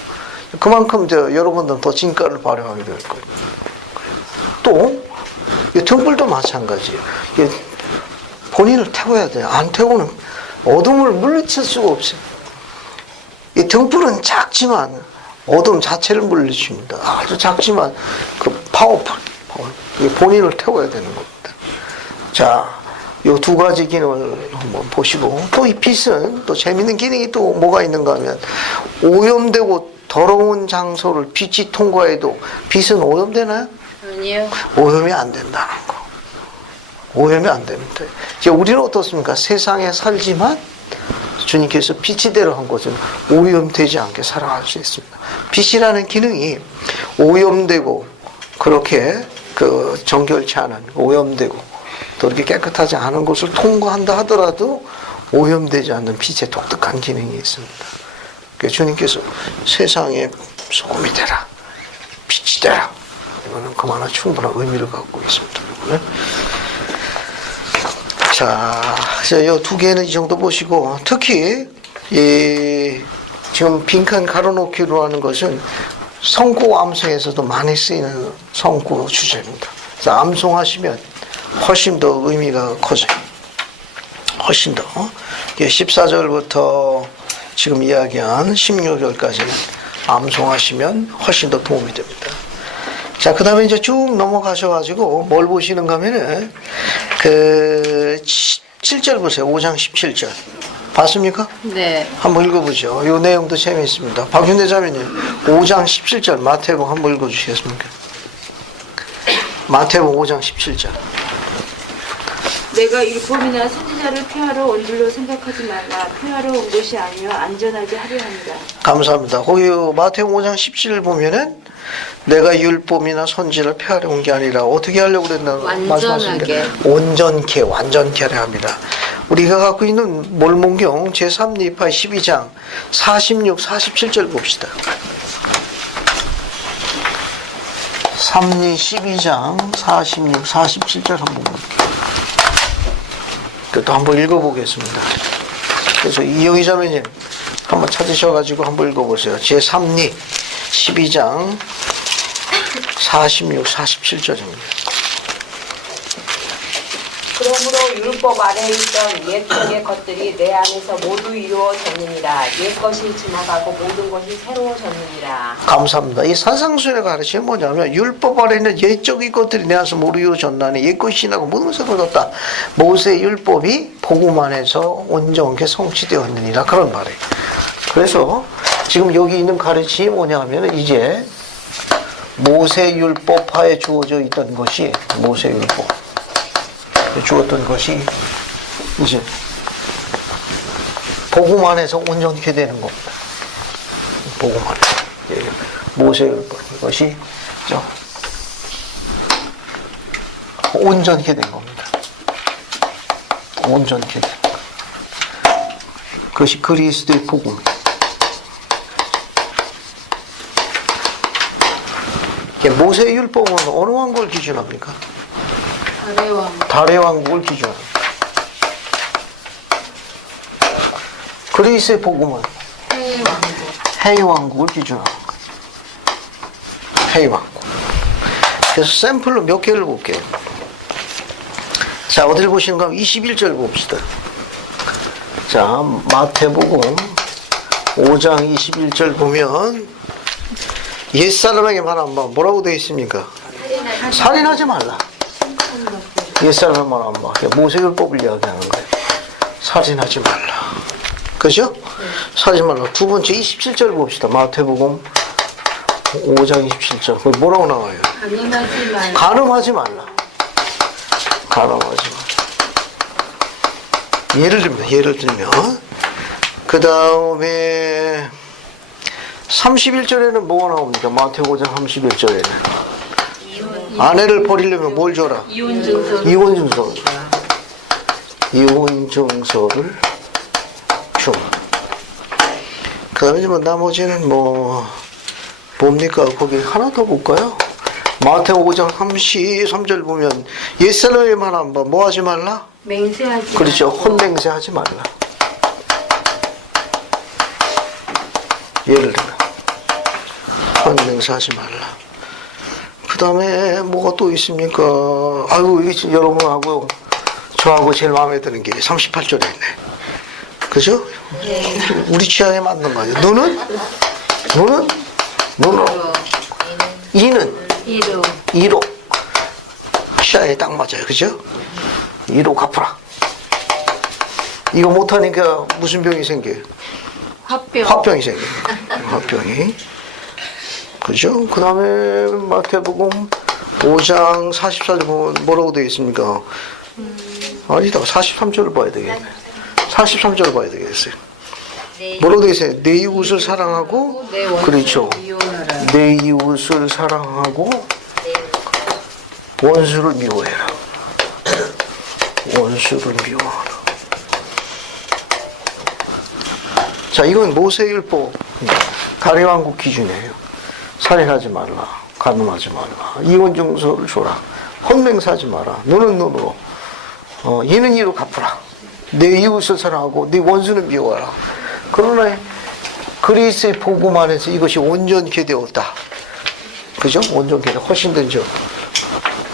그만큼 여러분들은 더 진가를 발휘하게 될 거예요. 또 등불도 마찬가지예요. 본인을 태워야 돼요. 안 태우는 어둠을 물리칠 수가 없어요. 이 등불은 작지만 어둠 자체를 물리칩니다. 아주 작지만 그 파워 본인을 태워야 되는 겁니다. 자, 이 두 가지 기능을 한번 보시고 또 이 빛은 또 재밌는 기능이 또 뭐가 있는가 하면 오염되고 더러운 장소를 빛이 통과해도 빛은 오염되나요? 아니요. 오염이 안 된다는 거. 오염이 안 됩니다. 이제 우리는 어떻습니까? 세상에 살지만 주님께서 빛이 되려 한 것은 오염되지 않게 살아갈 수 있습니다. 빛이라는 기능이 오염되고 그렇게 정결치 않은 오염되고 또 이렇게 깨끗하지 않은 곳을 통과한다 하더라도 오염되지 않는 빛의 독특한 기능이 있습니다. 그래서 주님께서 세상에 소금이 되라, 빛이 되라. 이거는 그만한 충분한 의미를 갖고 있습니다. 자, 이 두 개는 이 정도 보시고, 특히, 지금 빈칸 가로놓기로 하는 것은 성구 암송에서도 많이 쓰이는 성구 주제입니다. 그래서 암송하시면 훨씬 더 의미가 커져요. 훨씬 더. 14절부터 지금 이야기한 16절까지는 암송하시면 훨씬 더 도움이 됩니다. 자, 그 다음에 이제 쭉 넘어가셔가지고 뭘 보시는가 하면은 7절 보세요. 5장 17절. 봤습니까? 네. 한번 읽어보죠. 이 내용도 재미있습니다. 박윤대 자매님, 5장 17절 마태복음 한번 읽어주시겠습니까? 마태복음 5장 17절. 내가 율법이나 선지자를 폐하러 온 줄로 생각하지 말라. 폐하러 온 것이 아니요 안전하게 하려 합니다. 감사합니다. 거기 마태복음 5장 17절 보면은 내가 율법이나 선지를 폐하려 온 게 아니라 어떻게 하려고 그랬나 말씀하시는데 온전케 완전케 하려 합니다. 우리가 갖고 있는 몰몬경 제3니파 12장 46, 47절 봅시다. 삼리 12장 46, 47절 한번 볼게요. 또 한번 읽어보겠습니다. 그래서 이영희 자매님 한번 찾으셔가지고 한번 읽어보세요. 제3리 12장 46, 47절입니다. 그러므로 율법 아래에 있던 옛 종의 것들이 내 안에서 모두 이루어졌느니라. 옛 것이 지나가고 모든 것이 새로워졌느니라. 감사합니다. 이 사상수의 가르침이 뭐냐면 율법 아래 있는 옛적인 것들이 내 안에서 모두 이루어졌나니 옛 것이 지나고 모든 것이 새로워졌다. 모세 율법이 복음 안에서 온전하게 성취되었느니라. 그런 말이에요. 그래서 지금 여기 있는 가르침이 뭐냐면 이제 모세 율법하에 주어져 있던 것이 모세 율법 주었던 것이 이제 복음 안에서 온전케 되는 겁니다. 복음 안에서 모세율법 이것이 온전케 된 겁니다. 온전케 된 것. 그것이 그리스도의 복음. 모세율법은 어느 왕국을 기준합니까? 달의 왕국을 기준합니다. 그리스의 복음은 해의 왕국을 기준합니다. 해의 왕국. 그래서 샘플로 몇 개를 볼게요. 자, 어디를 보시는가 하면 21절 봅시다. 자, 마태복음 5장 21절 보면 옛사람에게 말하면 뭐라고 되어 있습니까? 살인하지 말라. 옛사람의 말 안 봐. 모세율법을 이야기하는 거예요. 살인하지 말라. 그죠? 살인하지 말라. 두 번째 27절 봅시다. 마태복음 5장 27절. 거기 뭐라고 나와요? 간음하지 말라. 간음하지 말라. 예를 들면 그 다음에 31절에는 뭐가 나옵니까? 마태복음 5장 31절에는 아내를 버리려면 뭘 줘라? 이혼증서. 이혼증서를 줘. 그 다음에 나머지는 뭡니까? 거기 하나 더 볼까요? 마태복음 5장 33절 보면 옛사람의 말 안 봐. 뭐 하지 말라? 맹세하지 그렇죠. 말고. 혼맹세하지 말라. 예를 들면 혼맹세하지 말라. 그 다음에 뭐가 또 있습니까? 아이고, 이게 지금 여러분하고 저하고 제일 마음에 드는 게 38절에 있네. 그죠? 우리 취향에 맞는 거예요. 너는? 이는? 2로. 취향에 딱 맞아요. 그죠? 2로 갚아라. 이거 못하니까 무슨 병이 생겨요? 화병이 생겨요. 화병이. 그죠? 그 다음에 마태복음 5장 44절 보면 뭐라고 되어 있습니까? 아니다. 43절을 봐야 되겠네. 43절을 봐야 되겠어요. 뭐라고 되어 있어요? 내 이웃을 사랑하고, 그렇죠. 내 이웃을 사랑하고 원수를 미워해라. 원수를 미워하라. 자, 이건 모세율법 달의 왕국 기준이에요. 살인하지 말라. 간음하지 말라. 이혼증서를 줘라. 혼맹사하지 마라. 너는 너로. 얘는 이로 갚아라. 내 이웃을 사랑하고 네 원수는 미워하라. 그러나 그리스의 복음 안에서 이것이 온전케 되었다. 그죠? 온전케 되었다. 훨씬 더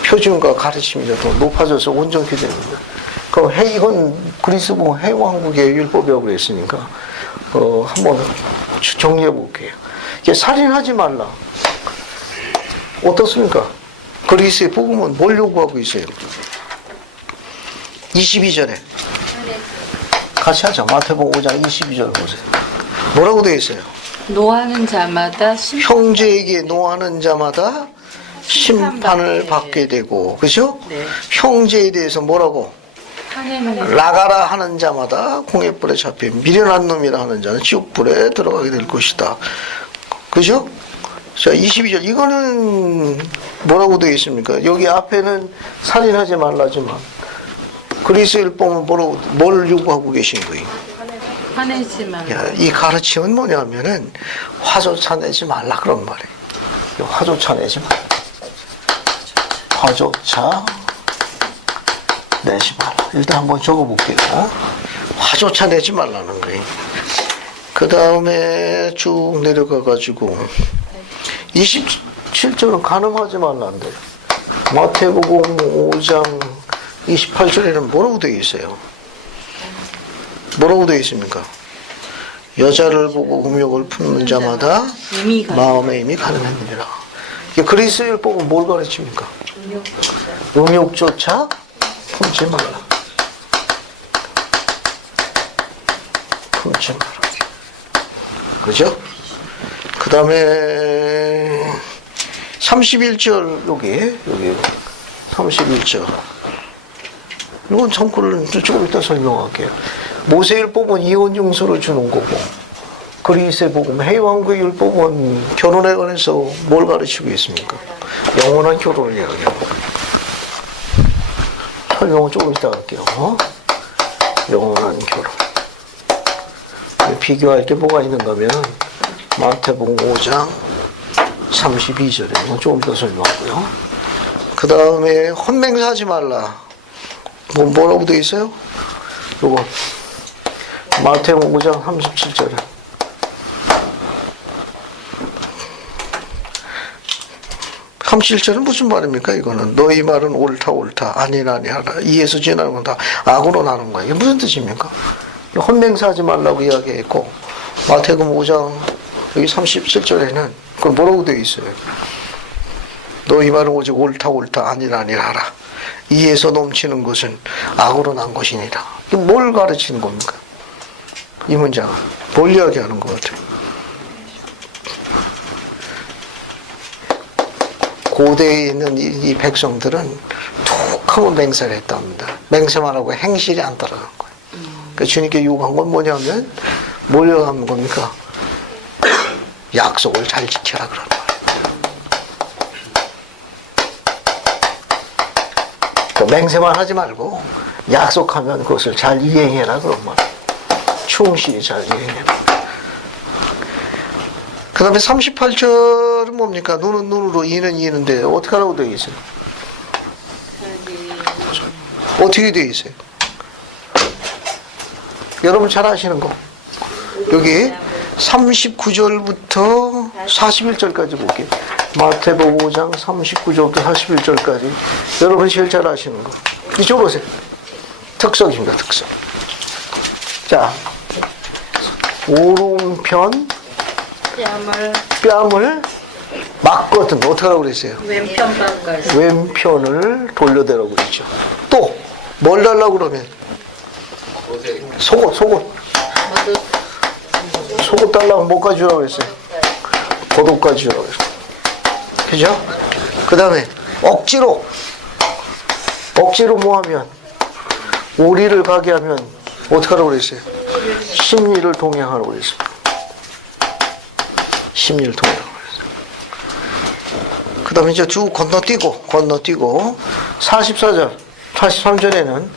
표준과 가르침이 더 높아져서 온전케 됩니다. 그럼 이건 그리스 복음 해왕국의 율법이라고 그랬으니까 한번 정리해 볼게요. 살인하지 말라. 어떻습니까? 그리스의 복음은 뭘 요구하고 있어요? 22절에 같이 하자. 마태복음 5장 22절 보세요. 뭐라고 되어 있어요? 노하는 자마다 형제에게 노하는 자마다 심판을 받게 되고, 그죠? 네. 형제에 대해서 뭐라고? 나가라 하는 자마다 공회불에 잡혀 미련한 놈이라 하는 자는 지옥불에 들어가게 될 것이다. 그죠? 자, 22절. 이거는 뭐라고 되어 있습니까? 여기 앞에는 살인하지 말라지만 그리스율법은 뭘 요구하고 계신 거예요? 화내지 말라. 이 가르침은 뭐냐면은 화조차 내지 말라 그런 말이에요. 화조차 내지 말라. 화조차 내지 말라. 일단 한번 적어볼게요. 화조차 내지 말라는 거예요. 그 다음에 쭉 내려가가지고 27절은 간음하지 말란데 마태복음 5장 28절에는 뭐라고 되어 있어요? 뭐라고 되어 있습니까? 여자를 보고 음욕을 품는 자마다 마음에 이미 가늠했느니라. 그리스의 율법은 뭘 가르칩니까? 음욕조차 품지 말라. 품지 말라. 그죠? 그 다음에 31절 여기 31절 이건 참고를 조금 이따 설명할게요. 모세율법은 이혼 용서를 주는 거고 그리스의 복음 해왕국의 율법은 결혼에 관해서 뭘 가르치고 있습니까? 영원한 결혼을 이야기하고. 설명은 조금 이따 할게요. 영원한 결혼. 비교할 게 뭐가 있는가 하면 마태복음 5장 32절에 조금 더 설명하고요. 그 다음에 혼맹사하지 말라. 뭐라고 되어 있어요? 요거 마태복음 5장 37절에 37절은 무슨 말입니까? 이거는 너희 말은 옳다 아니하라 이에서 지나는 건 다 악으로 나는 거예요. 이게 무슨 뜻입니까? 혼맹사하지 말라고 이야기했고 마태복음 5장 여기 37절에는 그건 뭐라고 되어 있어요? 너희 말은 오직 옳다 아니하라 이에서 넘치는 것은 악으로 난 것이니라. 이게 뭘 가르치는 겁니까? 이 문장은 뭘 이야기하는 것 같아요? 고대에 있는 이 백성들은 툭 하고 맹세를 했답니다. 맹세만 하고 행실이 안 따라간 거예요. 그러니까 주님께 요구한 건 뭐냐면 뭘 요구하는 겁니까? 약속을 잘 지켜라 그런 거예요. 맹세만 하지 말고 약속하면 그것을 잘 이행해라 그런 말이에요. 충실히 잘 이행해라. 그 다음에 38절은 뭡니까? 눈은 눈으로 이는 이는데 어떻게 하라고 되어 있어요? 어떻게 되어 있어요? 여러분 잘 아시는 거 여기 39절부터 41절까지 볼게요. 마태복음 5장 39절부터 41절까지 여러분 제일 잘 아시는 거 이쪽으로 오세요. 특석입니다. 특석. 자 오른편 뺨을 맞거든. 어떻게 하라고 그랬어요? 왼편을 돌려대라고 그랬죠. 또 뭘 달라고 그러면 속옷 달라고 뭐까지 주라고 그랬어요? 겉옷까지 주라고 그랬어요. 그죠? 그 다음에 억지로 뭐 하면 오리를 가게 하면 어떻게 하라고 그랬어요? 심리를 동행하라고 그랬어요. 심리를 동행하라고 그랬어요. 그 다음에 이제 쭉 건너뛰고 44절 43절에는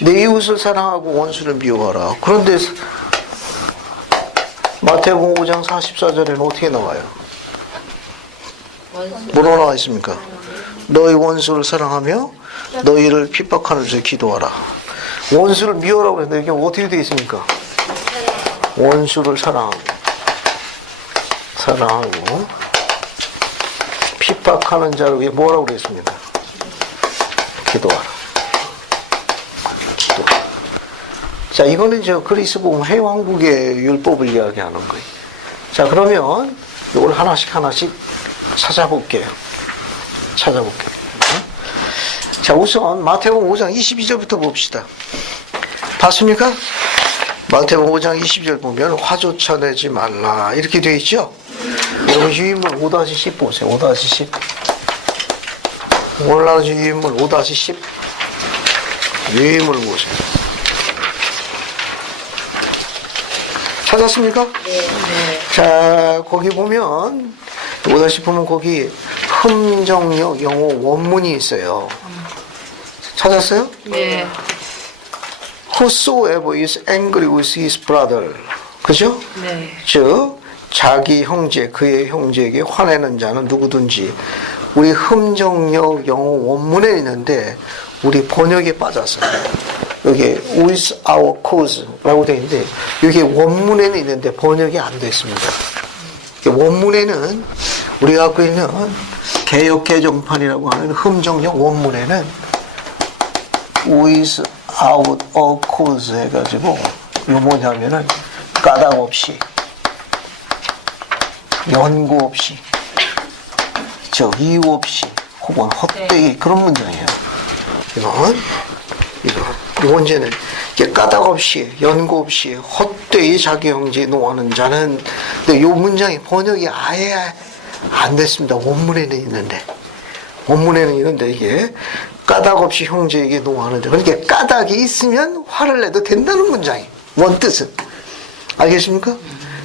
내 이웃을 사랑하고 원수를 미워하라. 그런데 마태복음 5장 44절에는 어떻게 나와요? 뭐로 나와 있습니까? 너희 원수를 사랑하며 너희를 핍박하는 자에게 기도하라. 원수를 미워하라고 그랬는데 이게 어떻게 되어 있습니까? 원수를 사랑하고 핍박하는 자를 위해 뭐라고 그랬습니까? 기도하라. 자, 이거는 저 그리스 복음 해왕국의 율법을 이야기하는 거예요. 자, 그러면 이걸 하나씩 찾아볼게요. 자, 우선 마태복음 5장 22절부터 봅시다. 봤습니까? 마태복음 5장 22절 보면 화조차 내지 말라 이렇게 되어 있죠? 여러분 유인물 5-10 보세요. 5-10 오늘 나온 유인물 5-10 유인물 보세요. 찾았습니까? 네. 자, 거기 보면 5-10 보면 거기 흠정역 영어 원문이 있어요. 찾았어요? 네. Whosoever is angry with his brother. 그죠? 네. 즉, 자기 형제, 그의 형제에게 화내는 자는 누구든지 우리 흠정역 영어 원문에 있는데 우리 번역에 빠졌어요. 여기 with our cause라고 되어 있는데 여기 원문에는 있는데 번역이 안 되어 있습니다. 원문에는 우리가 갖고 있는 개역 개정판이라고 하는 흠정역 원문에는 with out of cause 해가지고 이거 뭐냐면은 까닭 없이 연구 없이 이유 없이 혹은 헛되이 그런 문장이에요. 이 문제는 이게 까닭 없이 연구 없이 헛되이 자기 형제에 노하는 자는 근데 이 문장이 번역이 아예 안 됐습니다. 원문에는 있는데 이게 까닭 없이 형제에게 노하는 자 그러니까 까닭이 있으면 화를 내도 된다는 문장이 원뜻은 알겠습니까?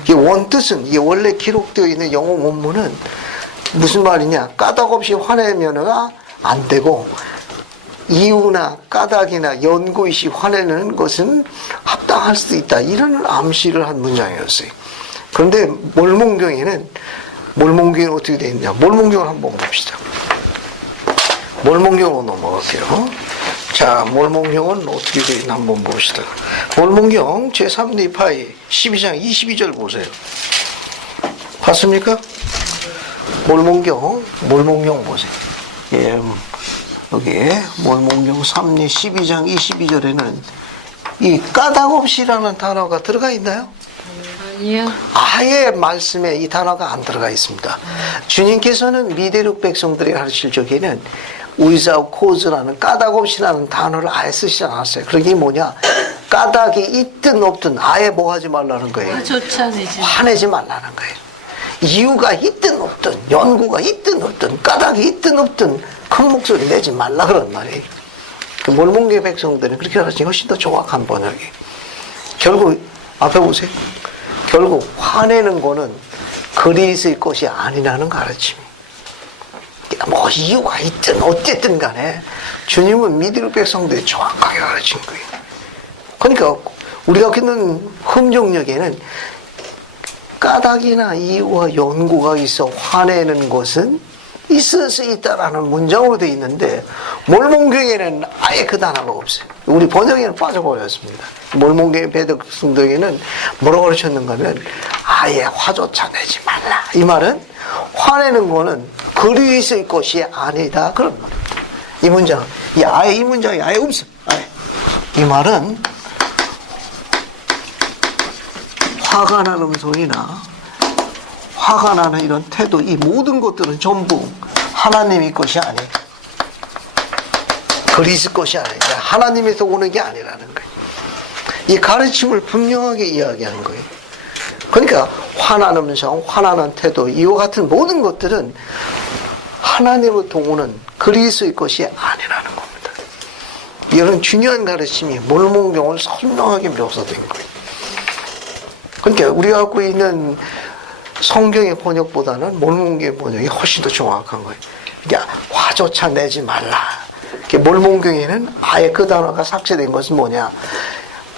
이게 원뜻은 이게 원래 기록되어 있는 영어 원문은 무슨 말이냐 까닭 없이 화내면 안 되고 이유나 까닭이나 연고 없이 화내는 것은 합당할 수도 있다 이런 암시를 한 문장이었어요. 그런데 몰몬경에는 어떻게 되어 있냐 몰몬경을 한번 봅시다. 몰몬경으로 넘어갈게요. 자, 몰몬경은 어떻게 되어 있나 한번 봅시다. 몰몬경 제3리파이 12장 22절 보세요. 봤습니까? 몰몬경 보세요. 예, 여기 몰몬경 3리 12장 22절에는 이 까닭 없이라는 단어가 들어가 있나요? 아니요. 아예 말씀에 이 단어가 안 들어가 있습니다. 주님께서는 미대륙 백성들이 가르칠 적에는 without cause라는 까닭 없이라는 단어를 아예 쓰시지 않았어요. 그게 뭐냐? 까닭이 있든 없든 아예 뭐 하지 말라는 거예요. 화내지 말라는 거예요. 이유가 있든 없든 연구가 있든 없든 까닭이 있든 없든 큰 목소리 내지 말라 그런 말이에요. 그 몰몬계 백성들은 그렇게 가르치니 훨씬 더 정확한 번역이. 결국 앞에 보세요. 결국 화내는 거는 그리스의 것이 아니라는 가르침. 뭐 이유가 있든 어쨌든 간에 주님은 미디로 백성들이 정확하게 가르친 거예요. 그러니까 우리가 겪는 흠정력에는 까닭이나 이유와 연구가 있어 화내는 것은 있을 수 있다라는 문장으로 되어 있는데 몰몬경에는 아예 그 단어가 없어요. 우리 번역에는 빠져버렸습니다. 몰몬경 백성들에게는 뭐라고 가르쳤는가 하면 아예 화조차 내지 말라. 이 말은 화내는 거는 그리스의 것이 아니다 그런 말입니다. 이 문장, 이 문장이 아예 없어. 아예. 이 말은 화가 나는 음성이나 화가 나는 이런 태도, 이 모든 것들은 전부 하나님의 것이 아니에요. 그리스 것이 아니에요. 하나님에서 오는 게 아니라는 거예요. 이 가르침을 분명하게 이야기하는 거예요. 그러니까 화나는 음성, 화나는 태도, 이와 같은 모든 것들은 하나님으로부터 오는 그리스의 것이 아니라는 겁니다. 이런 중요한 가르침이 몰몬경을 선명하게 묘사된 거예요. 그러니까 우리가 갖고 있는 성경의 번역보다는 몰몬경의 번역이 훨씬 더 정확한 거예요. 그러니까 화조차 내지 말라. 몰몬경에는 아예 그 단어가 삭제된 것은 뭐냐?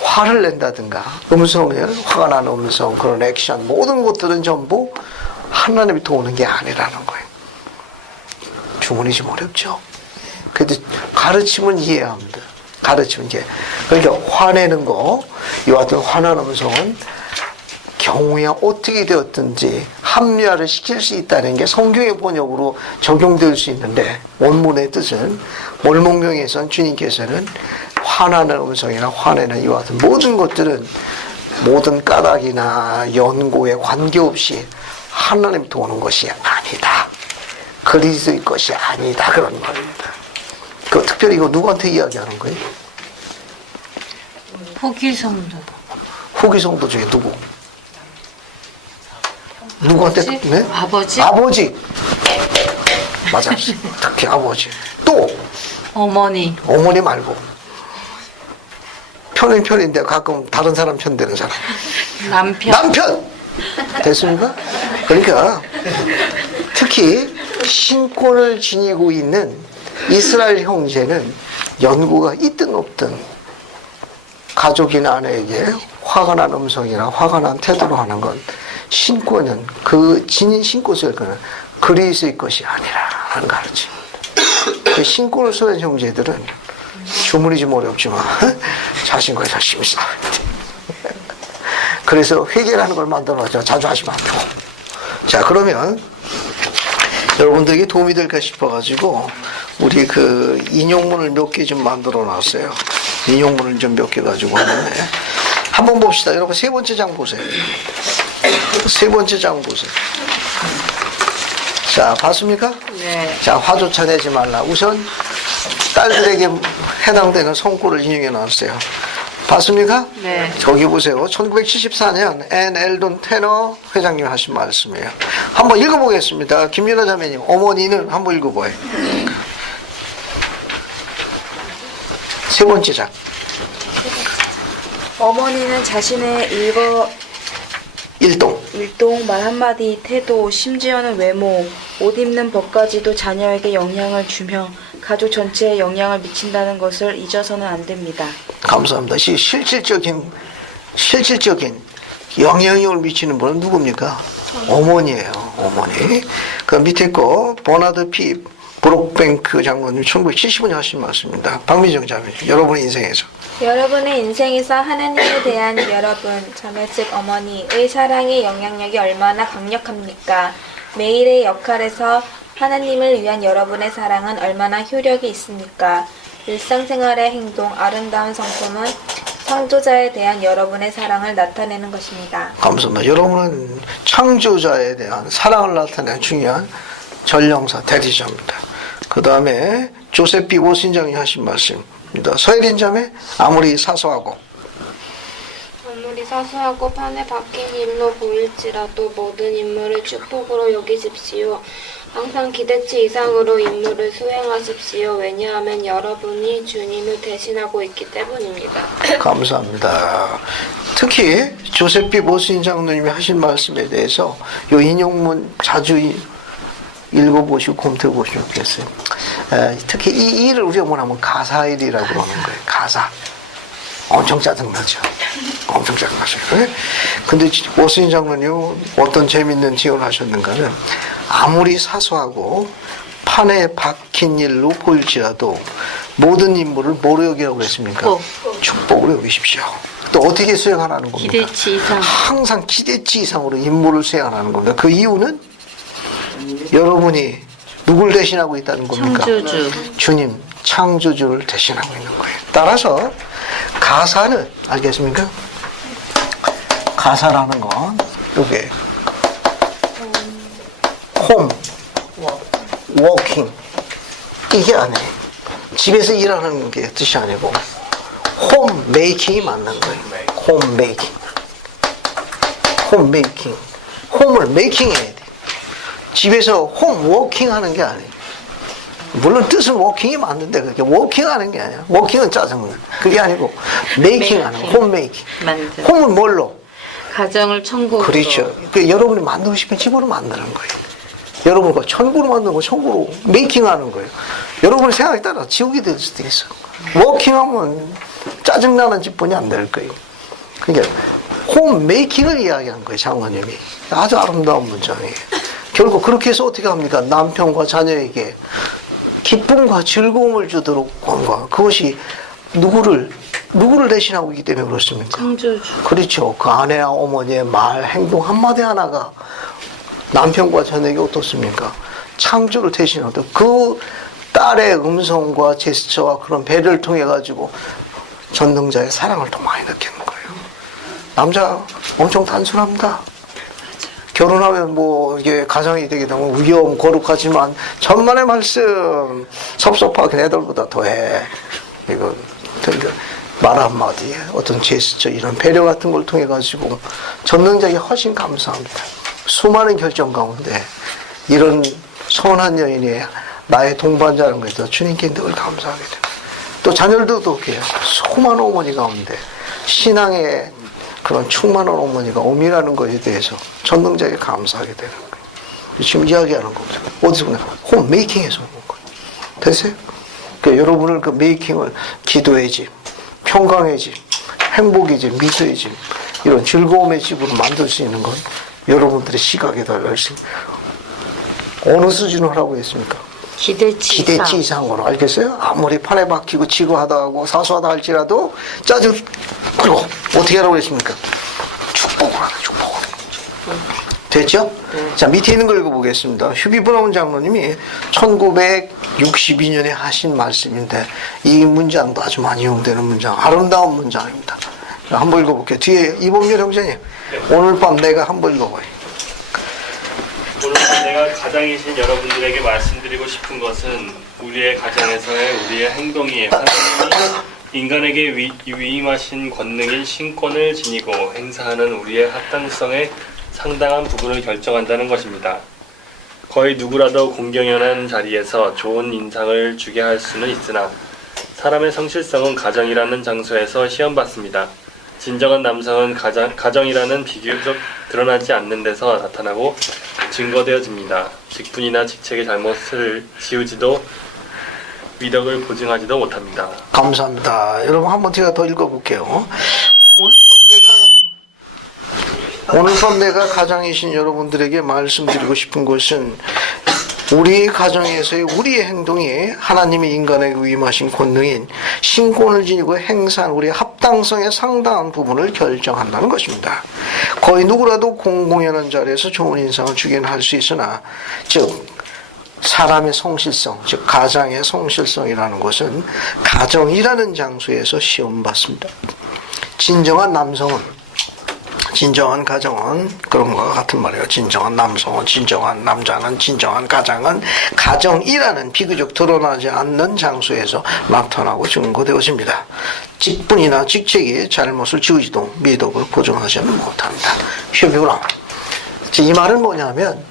화를 낸다든가 음성을 화가 나는 음성 그런 액션 모든 것들은 전부 하나님이 도우는 게 아니라는 거예요. 주문이 좀 어렵죠. 그래도 가르침은 이해합니다. 가르침은 이해. 그러니까 화내는 거 이와 같은 화나는 음성은 경우에 어떻게 되었든지 합리화를 시킬 수 있다는 게 성경의 번역으로 적용될 수 있는데 원문의 뜻은 몰몬경에서는 주님께서는 화나는 음성이나 화내는 이와 같은 모든 것들은 모든 까닭이나 연고에 관계없이 하나님 도우는 것이 아니다. 그리스의 것이 아니다. 그런 말입니다. 특별히 이거 누구한테 이야기하는 거예요? 후기성도. 후기성도 중에 누구? 누구한테? 네? 아버지? 아버지. 맞아요. 특히 아버지. 또 어머니. 어머니 말고 편은 편인데 가끔 다른 사람 편 되는 사람. 남편. 됐습니까? 그러니까 특히 신권을 지니고 있는 이스라엘 형제는 연고가 있든 없든 가족이나 아내에게 화가 난 음성이나 화가 난 태도로 하는 건 신권은 그 지닌 신권을 그리스의 것이 아니라 하는 가르침입니다. 신권을 소유한 형제들은 주문이 좀 어렵지만 자신과 열심히 싸워야 돼. 그래서 회개라는 걸 만들어서 자주 하시면 안 되고. 자, 그러면 여러분들에게 도움이 될까 싶어가지고 우리 그 인용문을 몇 개 좀 만들어 놨어요. 인용문을 좀 몇 개 가지고 하는데 한번 봅시다. 여러분 세 번째 장 보세요. 세 번째 장 보세요. 자, 봤습니까? 네. 자, 화조차 내지 말라. 우선 딸들에게 해당되는 성구를 인용해 놨어요. 봤습니까? 네. 저기 보세요. 1974년 앤 엘돈 테너 회장님 하신 말씀이에요. 한번 읽어보겠습니다. 김윤아 자매님, 어머니는 한번 읽어봐요. 세 번째 장. 어머니는 자신의 일동, 말 한마디, 태도, 심지어는 외모, 옷 입는 법까지도 자녀에게 영향을 주며 가족 전체에 영향을 미친다는 것을 잊어서는 안 됩니다. 감사합니다. 실질적인 영향력을 미치는 분은 누굽니까? 어머니예요. 어머니. 그 밑에 거 버나드 피 브록뱅크 장관님 1975년 하신 말씀입니다. 박미정 자매, 여러분의 인생에서 여러분의 인생에서 하나님에 대한 여러분, 자매 즉 어머니의 사랑의 영향력이 얼마나 강력합니까? 매일의 역할에서 하나님을 위한 여러분의 사랑은 얼마나 효력이 있습니까? 일상생활의 행동, 아름다운 성품은 창조자에 대한 여러분의 사랑을 나타내는 것입니다. 감사합니다. 여러분은 창조자에 대한 사랑을 나타내는 중요한 전령사, 대리자입니다. 그 다음에 조셉 B. 오신장이 하신 말씀입니다. 서혜린 자매, 아무리 사소하고 판에 박힌 일로 보일지라도 모든 인물을 축복으로 여기십시오. 항상 기대치 이상으로 임무를 수행하십시오. 왜냐하면 여러분이 주님을 대신하고 있기 때문입니다. 감사합니다. 특히 조셉 B. 모신 장로님이 하신 말씀에 대해서 이 인용문 자주 읽어보시고 검토해보시면 좋겠어요. 특히 이 일을 우리가 뭐냐면 가사일이라고 하는 거예요. 가사. 엄청 짜증나죠. 엄청 짜증나죠. 근데 모신 장로님 어떤 재밌는 지원을 하셨는가는 아무리 사소하고 판에 박힌 일로 보일지라도 모든 인물을 뭐로 여기라고 그랬습니까? 축복으로 여기십시오. 또 어떻게 수행하라는 겁니까? 기대치 이상. 항상 기대치 이상으로 임무를 수행하라는 겁니다. 그 이유는 여러분이 누굴 대신하고 있다는 겁니까? 창조주. 주님, 창조주를 대신하고 있는 거예요. 따라서 가사는 알겠습니까? 가사라는 건 이게 홈, 워킹 이게 아니에요. 집에서 일하는 게 뜻이 아니고 홈 메이킹이 맞는 거예요. 홈 메이킹. 홈 메이킹. 홈을 메이킹해야 돼. 집에서 홈 워킹 하는 게 아니에요. 물론 뜻은 워킹이 맞는데 그게 워킹 하는 게 아니야. 워킹은 짜증나. 그게 아니고 메이킹 하는 거. 홈 메이킹. 만든. 홈은 뭘로? 가정을 천국으로. 그렇죠. 그 여러분이 만들고 싶은 집으로 만드는 거예요. 여러분과 천국으로 만드는 거 천국으로 메이킹 하는 거예요. 여러분의 생각에 따라 지옥이 될 수도 있어. 워킹하면 짜증나는 집뿐이 안 될 거예요. 그러니까 홈 메이킹을 이야기한 거예요. 장관님이. 아주 아름다운 문장이에요. 결국 그렇게 해서 어떻게 합니까? 남편과 자녀에게 기쁨과 즐거움을 주도록 한 거. 그것이 누구를 대신하고 있기 때문에 그렇습니까? 창조주. 그렇죠. 그 아내와 어머니의 말, 행동 한마디 하나가 남편과 자녀에게 어떻습니까? 창조를 대신하고 그 딸의 음성과 제스처와 그런 배려를 통해 가지고 전능자의 사랑을 더 많이 느끼는 거예요. 남자 엄청 단순합니다. 결혼하면 뭐 이게 가정이 되게 되면 위험 거룩하지만 천만의 말씀 섭섭하게 애들보다 더해. 이거 그러니까 말 한마디에 어떤 제스처 이런 배려 같은 걸 통해 가지고 전능자에게 훨씬 감사합니다. 수많은 결정 가운데 이런 선한 여인이 나의 동반자라는 것에 대해서 주님께 늘 감사하게 됩니다. 또 자녀들도 그렇게 수많은 어머니 가운데 신앙의 그런 충만한 어머니가 오미라는 것에 대해서 전능자에게 감사하게 되는 거예요. 지금 이야기하는 겁니다. 어디서 그냥 홈 메이킹에서 오는 거예요. 됐어요? 그러니까 여러분을 그 메이킹을 기도의 집, 평강의 집, 행복의 집, 미소의 집, 이런 즐거움의 집으로 만들 수 있는 건 여러분들의 시각에 달려 있습니다. 어느 수준으로 하라고 했습니까? 기대치 이상으로. 알겠어요? 아무리 판에 박히고 지고 하다 하고 사소하다 할지라도 짜증, 그리고 어떻게 하라고 그랬습니까? 축복을 하라, 축복을. 됐죠? 자, 밑에 있는 걸 읽어보겠습니다. 휴비 브라운 장로님이 1962년에 하신 말씀인데 이 문장도 아주 많이 이용되는 문장, 아름다운 문장입니다. 자, 한번 읽어볼게요. 뒤에 이범렬 형제님, 오늘 밤 내가 한번 읽어봐요. 오늘 내가 가장이신 여러분들에게 말씀드리고 싶은 것은 우리의 가정에서의 우리의 행동이 하나님이 인간에게 위임하신 권능인 신권을 지니고 행사하는 우리의 합당성의 상당한 부분을 결정한다는 것입니다. 거의 누구라도 공경연한 자리에서 좋은 인상을 주게 할 수는 있으나 사람의 성실성은 가정이라는 장소에서 시험받습니다. 진정한 남성은 가정이라는 비교적 드러나지 않는 데서 나타나고 증거되어집니다. 직분이나 직책의 잘못을 지우지도 위덕을 보증하지도 못합니다. 감사합니다. 여러분 한번 제가 더 읽어볼게요. 오늘 밤 내가 가장이신 여러분들에게 말씀드리고 싶은 것은 우리 가정에서의 우리의 행동이 하나님이 인간에게 위임하신 권능인 신권을 지니고 행사한 우리의 합당성의 상당한 부분을 결정한다는 것입니다. 거의 누구라도 공공연한 자리에서 좋은 인상을 주긴 할 수 있으나 즉 사람의 성실성, 즉 가장의 성실성이라는 것은 가정이라는 장소에서 시험받습니다. 진정한 남성은, 진정한 가정은 그런 것과 같은 말이에요. 진정한 남성은, 진정한 남자는, 진정한 가장은 가정이라는 비교적 드러나지 않는 장소에서 나타나고 증거되어집니다. 직분이나 직책이 잘못을 지우지도 미덕을 보증하지 못합니다. 휴비브라운. 이 말은 뭐냐면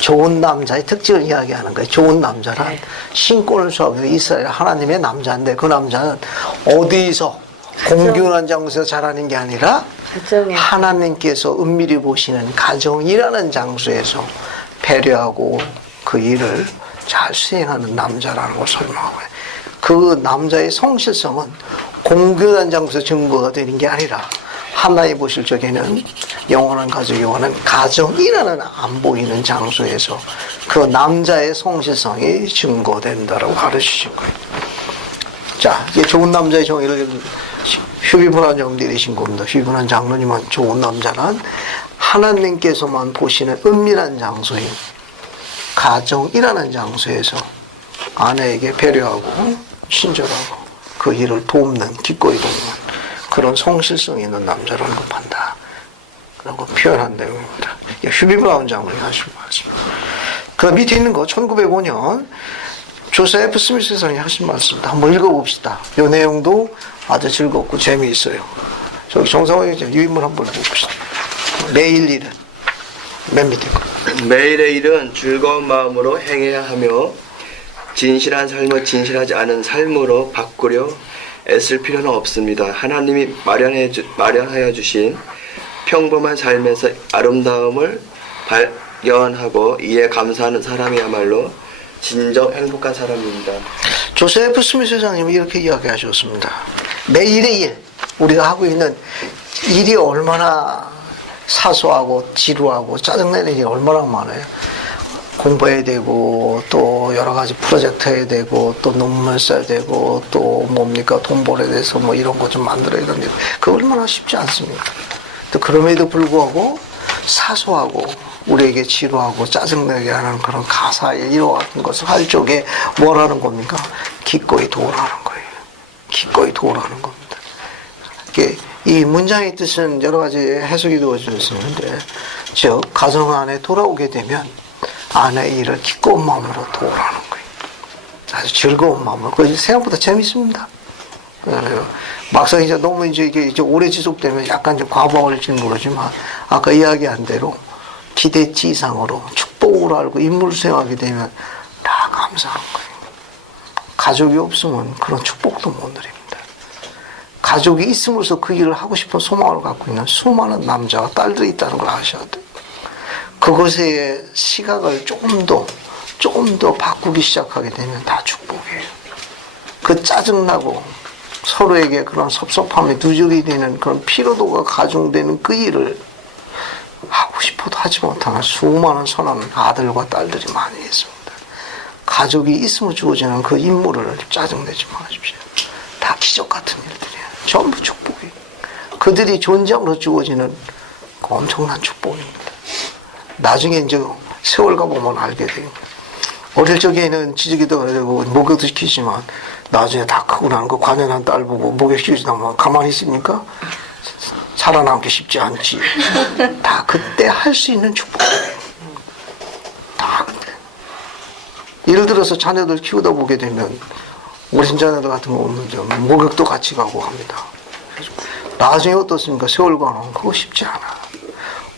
좋은 남자의 특징을 이야기하는 거예요. 좋은 남자란 신권을 수하고 이스라엘 하나님의 남자인데 그 남자는 어디서 공경한 장소에서 자라는 게 아니라 하나님께서 은밀히 보시는 가정이라는 장소에서 배려하고 그 일을 잘 수행하는 남자라는 걸 설명하고 해요. 그 남자의 성실성은 공경한 장소에서 증거가 되는 게 아니라 하나님 보실 적에는 영원한 가족이 원하는 가정이라는 안 보이는 장소에서 그 남자의 성실성이 증거된다라고 가르치신 거예요. 자, 이제 좋은 남자의 정의를 휴비브라운 장로님 내리신 겁니다. 휴비브라운 장로님은 좋은 남자는 하나님께서만 보시는 은밀한 장소인 가정이라는 장소에서 아내에게 배려하고 친절하고 그 일을 돕는, 기꺼이 돕는 그런 성실성이 있는 남자라는 걸 판다. 그런 거 표현한 내용입니다. 휴비브라운 장로님이 하신 말씀. 그 밑에 있는 거 1905년 조세프 스미스 선생님이 하신 말씀입니다. 한번 읽어봅시다. 이 내용도 아주 즐겁고 재미있어요. 저기 정상호 형님 유인물 한번 읽어봅시다. 매일 일은 맨 밑에 거. 매일의 일은 즐거운 마음으로 행해야 하며 진실한 삶을 진실하지 않은 삶으로 바꾸려 애쓸 필요는 없습니다. 하나님이 마련하여 주신 평범한 삶에서 아름다움을 발견하고 이에 감사하는 사람이야말로 진정 행복한 사람입니다. 조세프 스미스 회장님이 이렇게 이야기하셨습니다. 매일의 일, 우리가 하고 있는 일이 얼마나 사소하고 지루하고 짜증내는 일이 얼마나 많아요. 공부해야 되고 또 여러 가지 프로젝트 해야 되고 또 논문 써야 되고 또 뭡니까 돈 벌어야 돼서 뭐 이런 거 좀 만들어야 되는데 그거 얼마나 쉽지 않습니까? 또 그럼에도 불구하고 사소하고 우리에게 지루하고 짜증나게 하는 그런 가사의 이와 같은 것을 할 적에 뭐라는 겁니까? 기꺼이 도우라는 거예요. 기꺼이 도우라는 겁니다. 이 문장의 뜻은 여러 가지 해석이 되어져 있는데 즉 가정 안에 돌아오게 되면 아내의 일을 기꺼운 마음으로 도우라는 거예요. 아주 즐거운 마음으로. 그것이 생각보다 재밌습니다. 막상 이제 너무 이게 오래 지속되면 약간 좀 과부하일지 모르지만 아까 이야기한 대로 기대치 이상으로 축복으로 알고 임무를 수행하게 되면 다 감사한 거예요. 가족이 없으면 그런 축복도 못 누립니다. 가족이 있음으로써 그 일을 하고 싶은 소망을 갖고 있는 수많은 남자와 딸들이 있다는 걸 아셔야 돼요. 그것의 시각을 조금 더 바꾸기 시작하게 되면 다 축복이에요. 그 짜증나고 서로에게 그런 섭섭함이 누적이 되는 그런 피로도가 가중되는 그 일을 하고 싶어도 하지 못하는 수많은 선한 아들과 딸들이 많이 있습니다. 가족이 있으면 주어지는 그 임무를 짜증내지 마십시오. 다 기적 같은 일들이에요. 전부 축복이에요. 그들이 존재함으로 주어지는 그 엄청난 축복입니다. 나중에 이제 세월 가보면 알게 돼요. 어릴 적에는 지지기도 하고 목욕도 시키지만 나중에 다 크고 나는 그 관연한 딸 보고 목욕시키지 나면 가만히 있습니까? 살아남기 쉽지 않지. 다 그때 할 수 있는 축복이에요. 다 그때. 예를 들어서 자녀들 키우다 보게 되면 어린 자녀들 같은 경우는 목욕도 같이 가고 합니다. 나중에 어떻습니까? 세월 가는 그거 쉽지 않아.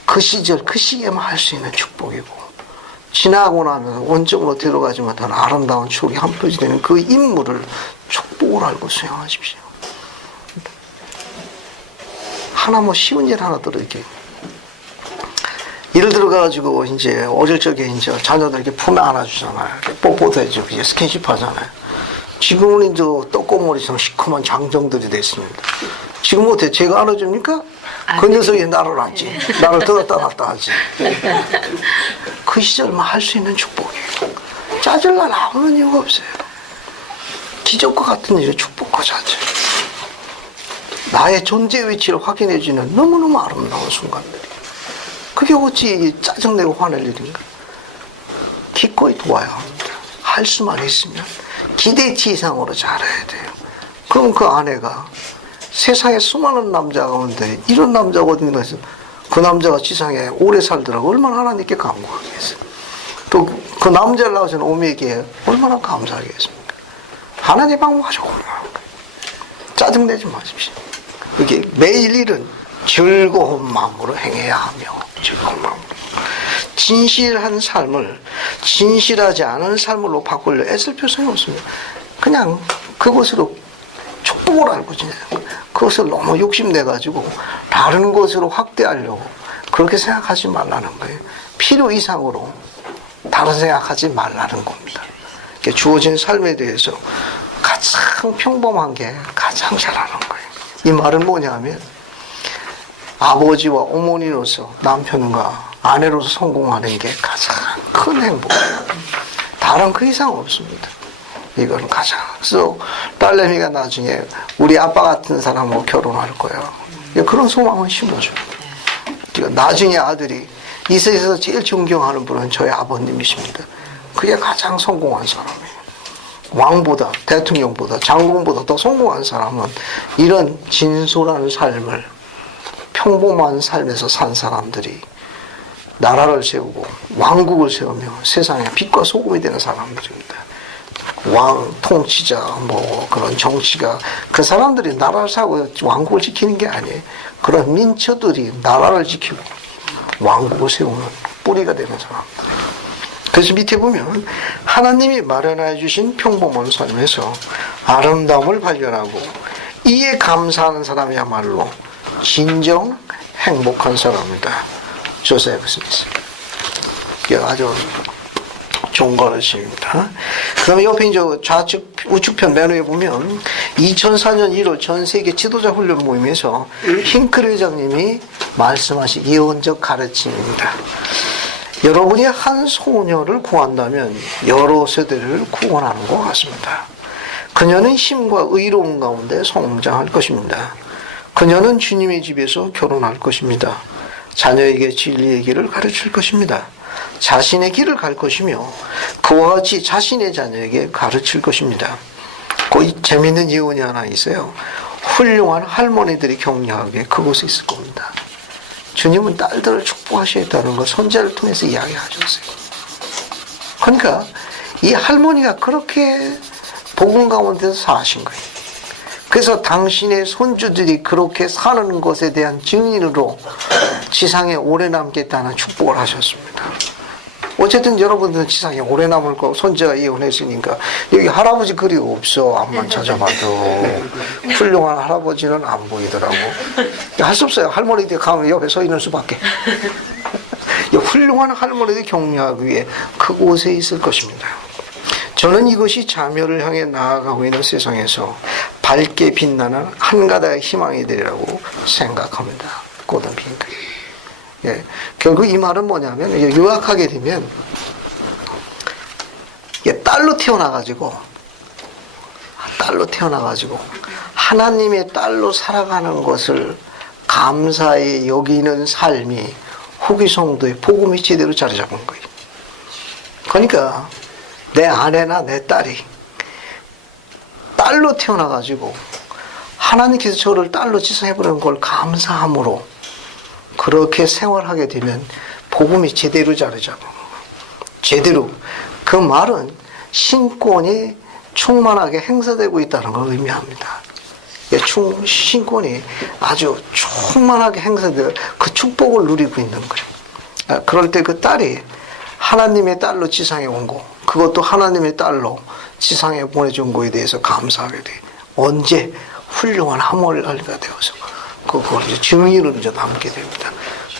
그 시절 그 시기에만 할 수 있는 축복이고 지나고 나면 원점으로 들어가지 못한 아름다운 추억이 한 표지 되는 그 임무를 축복을 알고 수행하십시오. 하나 뭐 쉬운 일 하나 들어올게요. 예를 들어가지고 이제 어릴 적에 이제 자녀들 품에 안아주잖아요. 뽀뽀도 해주고 이제 스킨십 하잖아요. 지금은 이제 떡고머리처럼 시커먼 장정들이 됐습니다. 지금 어때? 제가 안아줍니까? 그 녀석이 나를 안지. 나를 들었다 놨다 하지. 그 시절만 할 수 있는 축복이에요. 짜증날 아무런 이유가 없어요. 기적과 같은 일의 축복 그 자체. 나의 존재 위치를 확인해주는 너무너무 아름다운 순간들이. 그게 어찌 짜증내고 화낼 일인가? 기꺼이 도와야 합니다. 할 수만 있으면 기대치 이상으로 잘해야 돼요. 그럼 그 아내가 세상에 수많은 남자 가운데 이런 남자가 어디 있나 해서 그 남자가 지상에 오래 살더라고 얼마나 하나님께 감사하겠어요. 또 그 남자를 낳으신 어미에게 얼마나 감사하겠습니까? 하나님 방법 아주 훌륭한 거예요. 짜증내지 마십시오. 그게 매일 일은 즐거운 마음으로 행해야 하며 즐거운 마음으로 진실한 삶을 진실하지 않은 삶으로 바꾸려 애쓸 필요성이 없습니다. 그냥 그것으로 축복을 알고 지내요. 그것을 너무 욕심내가지고 다른 것으로 확대하려고 그렇게 생각하지 말라는 거예요. 필요 이상으로 다른 생각하지 말라는 겁니다. 주어진 삶에 대해서 가장 평범한 게 가장 잘하는 거예요. 이 말은 뭐냐면 아버지와 어머니로서 남편과 아내로서 성공하는 게 가장 큰 행복이에요. 다른 그 이상 없습니다. 이건 가장. 그래서 딸내미가 나중에 우리 아빠 같은 사람하고 결혼할 거야. 그런 소망은 심어줘요. 나중에 아들이 이 세상에서 제일 존경하는 분은 저희 아버님이십니다. 그게 가장 성공한 사람이에요. 왕보다, 대통령보다, 장군보다 더 성공한 사람은 이런 진솔한 삶을 평범한 삶에서 산 사람들이 나라를 세우고 왕국을 세우며 세상에 빛과 소금이 되는 사람들입니다. 왕, 통치자, 뭐 그런 정치가 그 사람들이 나라를 세우고 왕국을 지키는 게 아니에요. 그런 민초들이 나라를 지키고 왕국을 세우는 뿌리가 되는 사람들. 그래서 밑에 보면 하나님이 마련해 주신 평범한 삶에서 아름다움을 발견하고 이에 감사하는 사람이야말로 진정 행복한 사람이다. 조세프 스미스. 이게 아주 좋은 가르침입니다. 그 다음에 옆에 이제 좌측, 우측편 맨 위에 보면 2004년 1월 전 세계 지도자 훈련 모임에서 힝클 회장님이 말씀하신 예언적 가르침입니다. 여러분이 한 소녀를 구한다면 여러 세대를 구원하는 것 같습니다. 그녀는 힘과 의로움 가운데 성장할 것입니다. 그녀는 주님의 집에서 결혼할 것입니다. 자녀에게 진리의 길을 가르칠 것입니다. 자신의 길을 갈 것이며 그와 같이 자신의 자녀에게 가르칠 것입니다. 그 재미있는 예언이 하나 있어요. 훌륭한 할머니들이 격려하기에 그곳에 있을 겁니다. 주님은 딸들을 축복하시겠다는 걸 선지자를 통해서 이야기하셨어요. 그러니까 이 할머니가 그렇게 복음 가운데서 사신 거예요. 그래서 당신의 손주들이 그렇게 사는 것에 대한 증인으로 지상에 오래 남겠다는 축복을 하셨습니다. 어쨌든 여러분들은 지상에 오래 남을 거고 선지자가 예언했으니까 여기 할아버지 그리 없어. 앞만 찾아봐도 훌륭한 할아버지는 안 보이더라고. 할 수 없어요. 할머니들 가면 옆에 서 있는 수밖에. 훌륭한 할머니들 격려하기 위해 그곳에 있을 것입니다. 저는 이것이 자멸을 향해 나아가고 있는 세상에서 밝게 빛나는 한 가닥의 희망이 되리라고 생각합니다. 고든 핑크. 예, 결국 이 말은 뭐냐면 요약하게 되면 딸로 태어나가지고 하나님의 딸로 살아가는 것을 감사히 여기는 삶이 후기 성도의 복음이 제대로 자리 잡은 거예요. 그러니까 내 아내나 내 딸이 딸로 태어나가지고 하나님께서 저를 딸로 지성해버리는 걸 감사함으로 그렇게 생활하게 되면 복음이 제대로 자리 잡은 거예요. 제대로. 그 말은 신권이 충만하게 행사되고 있다는 걸 의미합니다. 신권이 아주 충만하게 행사되어 그 축복을 누리고 있는 거예요. 그럴 때 그 딸이 하나님의 딸로 지상에 온 거, 그것도 하나님의 딸로 지상에 보내준 거에 대해서 감사하게 돼. 언제 훌륭한 하모니가 되어서 그걸 이제 증인으로 이제 남게 됩니다.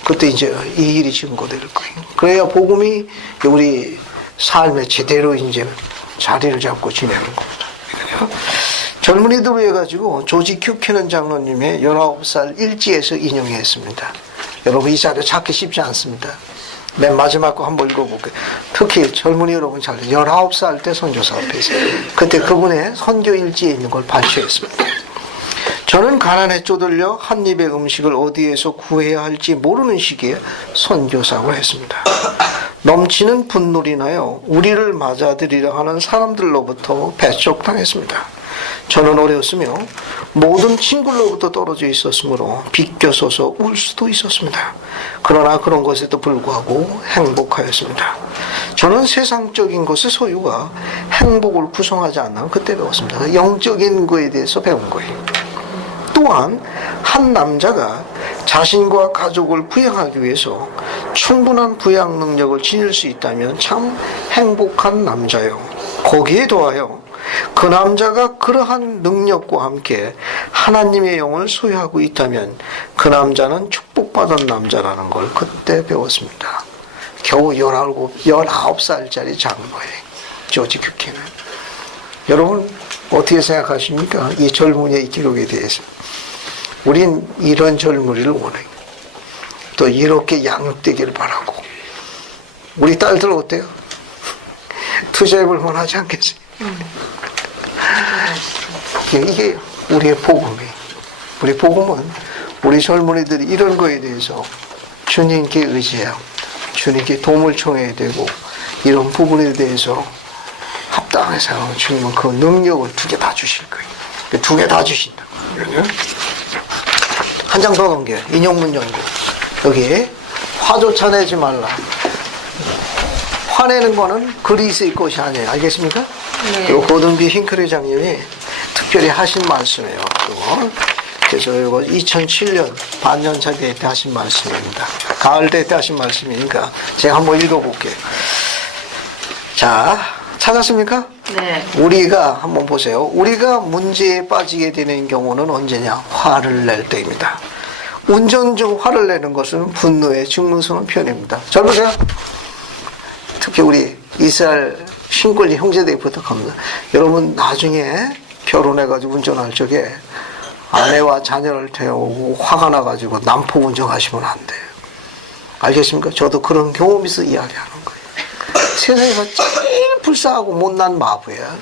그때 이제 이 일이 증거될 거예요. 그래야 복음이 우리 삶에 제대로 이제 자리를 잡고 지내는 겁니다. 젊은이들로 해가지고 조지 큐케넌 장로님의 19살 일지에서 인용했습니다. 여러분 이 자료 찾기 쉽지 않습니다. 맨 마지막 거 한번 읽어볼게요. 특히 젊은이 여러분 잘 19살 때 선교사 앞에서 그때 그분의 선교 일지에 있는 걸 발표했습니다. 저는 가난에 쪼들려 한 입의 음식을 어디에서 구해야 할지 모르는 시기에 선교사고 했습니다. 넘치는 분노로 인하여 우리를 맞아들이려 하는 사람들로부터 배척당했습니다. 저는 어려웠으며 모든 친구로부터 떨어져 있었으므로 비껴서서 울 수도 있었습니다. 그러나 그런 것에도 불구하고 행복하였습니다. 저는 세상적인 것의 소유가 행복을 구성하지 않나 그때 배웠습니다. 영적인 거에 대해서 배운 거예요. 또한 한 남자가 자신과 가족을 부양하기 위해서 충분한 부양 능력을 지닐 수 있다면 참 행복한 남자요. 거기에 더하여 그 남자가 그러한 능력과 함께 하나님의 영을 소유하고 있다면 그 남자는 축복받은 남자라는 걸 그때 배웠습니다. 겨우 19살짜리 장로예요. 조지 큐케는. 여러분 어떻게 생각하십니까? 이 젊은이의 기록에 대해서. 우린 이런 젊은이를 원해요. 또 이렇게 양육되기를 바라고. 우리 딸들 어때요? 투자해볼 만하지 않겠어요? 이게 우리의 복음이에요. 우리 복음은 우리 젊은이들이 이런 거에 대해서 주님께 의지해야 합니다. 주님께 도움을 청해야 되고 이런 부분에 대해서 합당해서 주님은 그 능력을 2개 다 주실 거예요. 2개 다 주신다. 한 장 더 넘겨요. 인용문 연구. 여기에 화조차 내지 말라. 화내는 거는 그리스의 것이 아니에요. 알겠습니까? 네. 요 고든비 힝크리 장님이 특별히 하신 말씀이에요. 그래서 이거 2007년 반년차 대회 때 하신 말씀입니다. 가을 대회 때 하신 말씀이니까 제가 한번 읽어볼게요. 자, 찾았습니까? 네. 우리가 한번 보세요. 우리가 문제에 빠지게 되는 경우는 언제냐? 화를 낼 때입니다. 운전 중 화를 내는 것은 분노의 증문스러운 표현입니다. 잘 보세요. 특히 우리 이스라엘 신권리 형제들이 부탁합니다. 여러분 나중에 결혼해가지고 운전할 적에 아내와 자녀를 태우고 화가 나가지고 난폭 운전하시면 안 돼요. 알겠습니까? 저도 그런 경험이 있어 이야기하는 거예요. 세상에서 제일 불쌍하고 못난 마부야.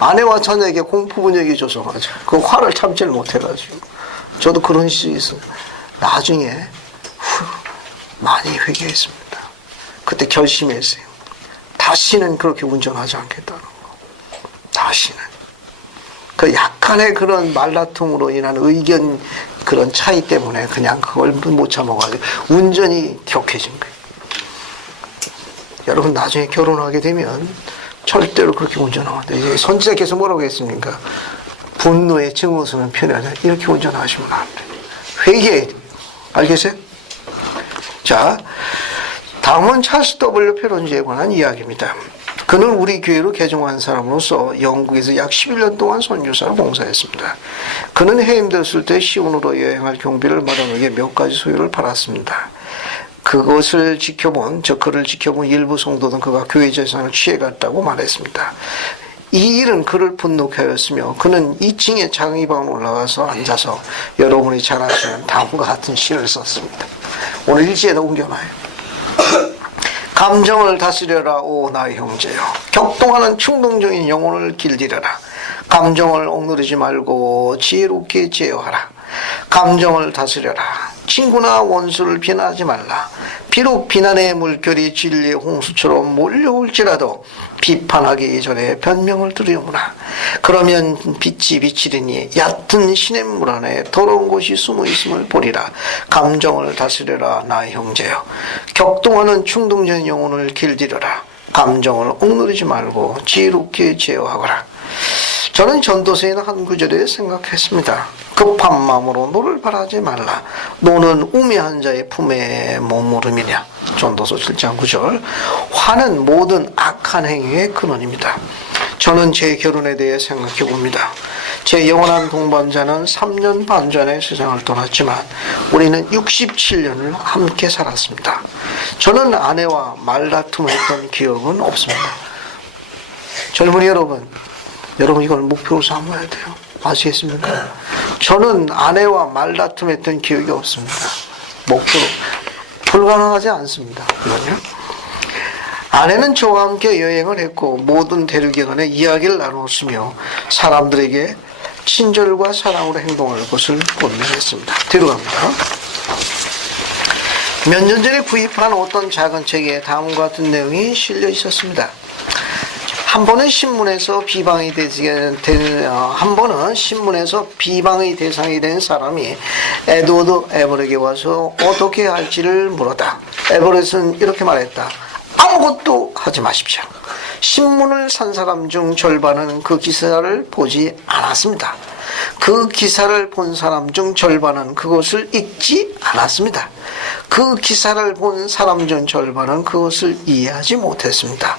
아내와 자녀에게 공포분열이 조성하죠. 그 화를 참지를 못해가지고. 저도 그런 시절이 있어요. 나중에 많이 회개했습니다. 그때 결심했어요. 다시는 그렇게 운전하지 않겠다는 거. 다시는. 그 약간의 그런 말다툼으로 인한 의견 그런 차이 때문에 그냥 그걸 못 참아가지고 운전이 격해진 거예요. 여러분 나중에 결혼하게 되면 절대로 그렇게 운전하면 안 돼요. 선지자께서 뭐라고 했습니까? 분노의 증오스러운 표현하자. 이렇게 운전하시면 안 돼요. 회개해야 돼요. 알겠어요? 자, 다음은 찰스 W. 페론지에 관한 이야기입니다. 그는 우리 교회로 개종한 사람으로서 영국에서 약 11년 동안 선교사로 봉사했습니다. 그는 해임되었을 때 시온으로 여행할 경비를 마련하기 몇 가지 소유를 팔았습니다. 그를 지켜본 일부 성도는 그가 교회 재산을 취해갔다고 말했습니다. 이 일은 그를 분노케 하였으며 그는 2층의 장의방에 올라가서 앉아서 여러분이 잘 아시는 다음과 같은 시를 썼습니다. 오늘 일지에다 옮겨놔요. 감정을 다스려라 오 나의 형제여. 격동하는 충동적인 영혼을 길들여라. 감정을 억누르지 말고 지혜롭게 제어하라. 감정을 다스려라. 친구나 원수를 비난하지 말라. 비록 비난의 물결이 진리의 홍수처럼 몰려올지라도 비판하기 전에 변명을 들여오라. 그러면 빛이 비치리니 얕은 시냇물 안에 더러운 곳이 숨어 있음을 보리라. 감정을 다스려라 나의 형제여. 격동하는 충동적인 영혼을 길들여라. 감정을 억누르지 말고 지혜롭게 제어하거라. 저는 전도서에는 한 구절에 생각했습니다. 급한 마음으로 노를 바라지 말라. 노는 우매한 자의 품에 머무름이냐. 전도서 7장 9절. 화는 모든 악한 행위의 근원입니다. 저는 제 결혼에 대해 생각해 봅니다. 제 영원한 동반자는 3년 반 전에 세상을 떠났지만 우리는 67년을 함께 살았습니다. 저는 아내와 말다툼을 했던 기억은 없습니다. 젊은이 여러분 이걸 목표로 삼아야 돼요. 아시겠습니까? 저는 아내와 말다툼했던 기억이 없습니다. 목표로 불가능하지 않습니다. 이건요. 아내는 저와 함께 여행을 했고 모든 대륙에 관해 이야기를 나누었으며 사람들에게 친절과 사랑으로 행동할 것을 권면했습니다. 뒤로 갑니다. 몇 년 전에 구입한 어떤 작은 책에 다음과 같은 내용이 실려 있었습니다. 한 번은 신문에서 비방의 대상이 된 사람이 에드워드 에버렉에 와서 어떻게 할지를 물었다. 에버렉은 이렇게 말했다. 아무것도 하지 마십시오. 신문을 산 사람 중 절반은 그 기사를 보지 않았습니다. 그 기사를 본 사람 중 절반은 그것을 읽지 않았습니다. 그 기사를 본 사람 중 절반은 그것을 이해하지 못했습니다.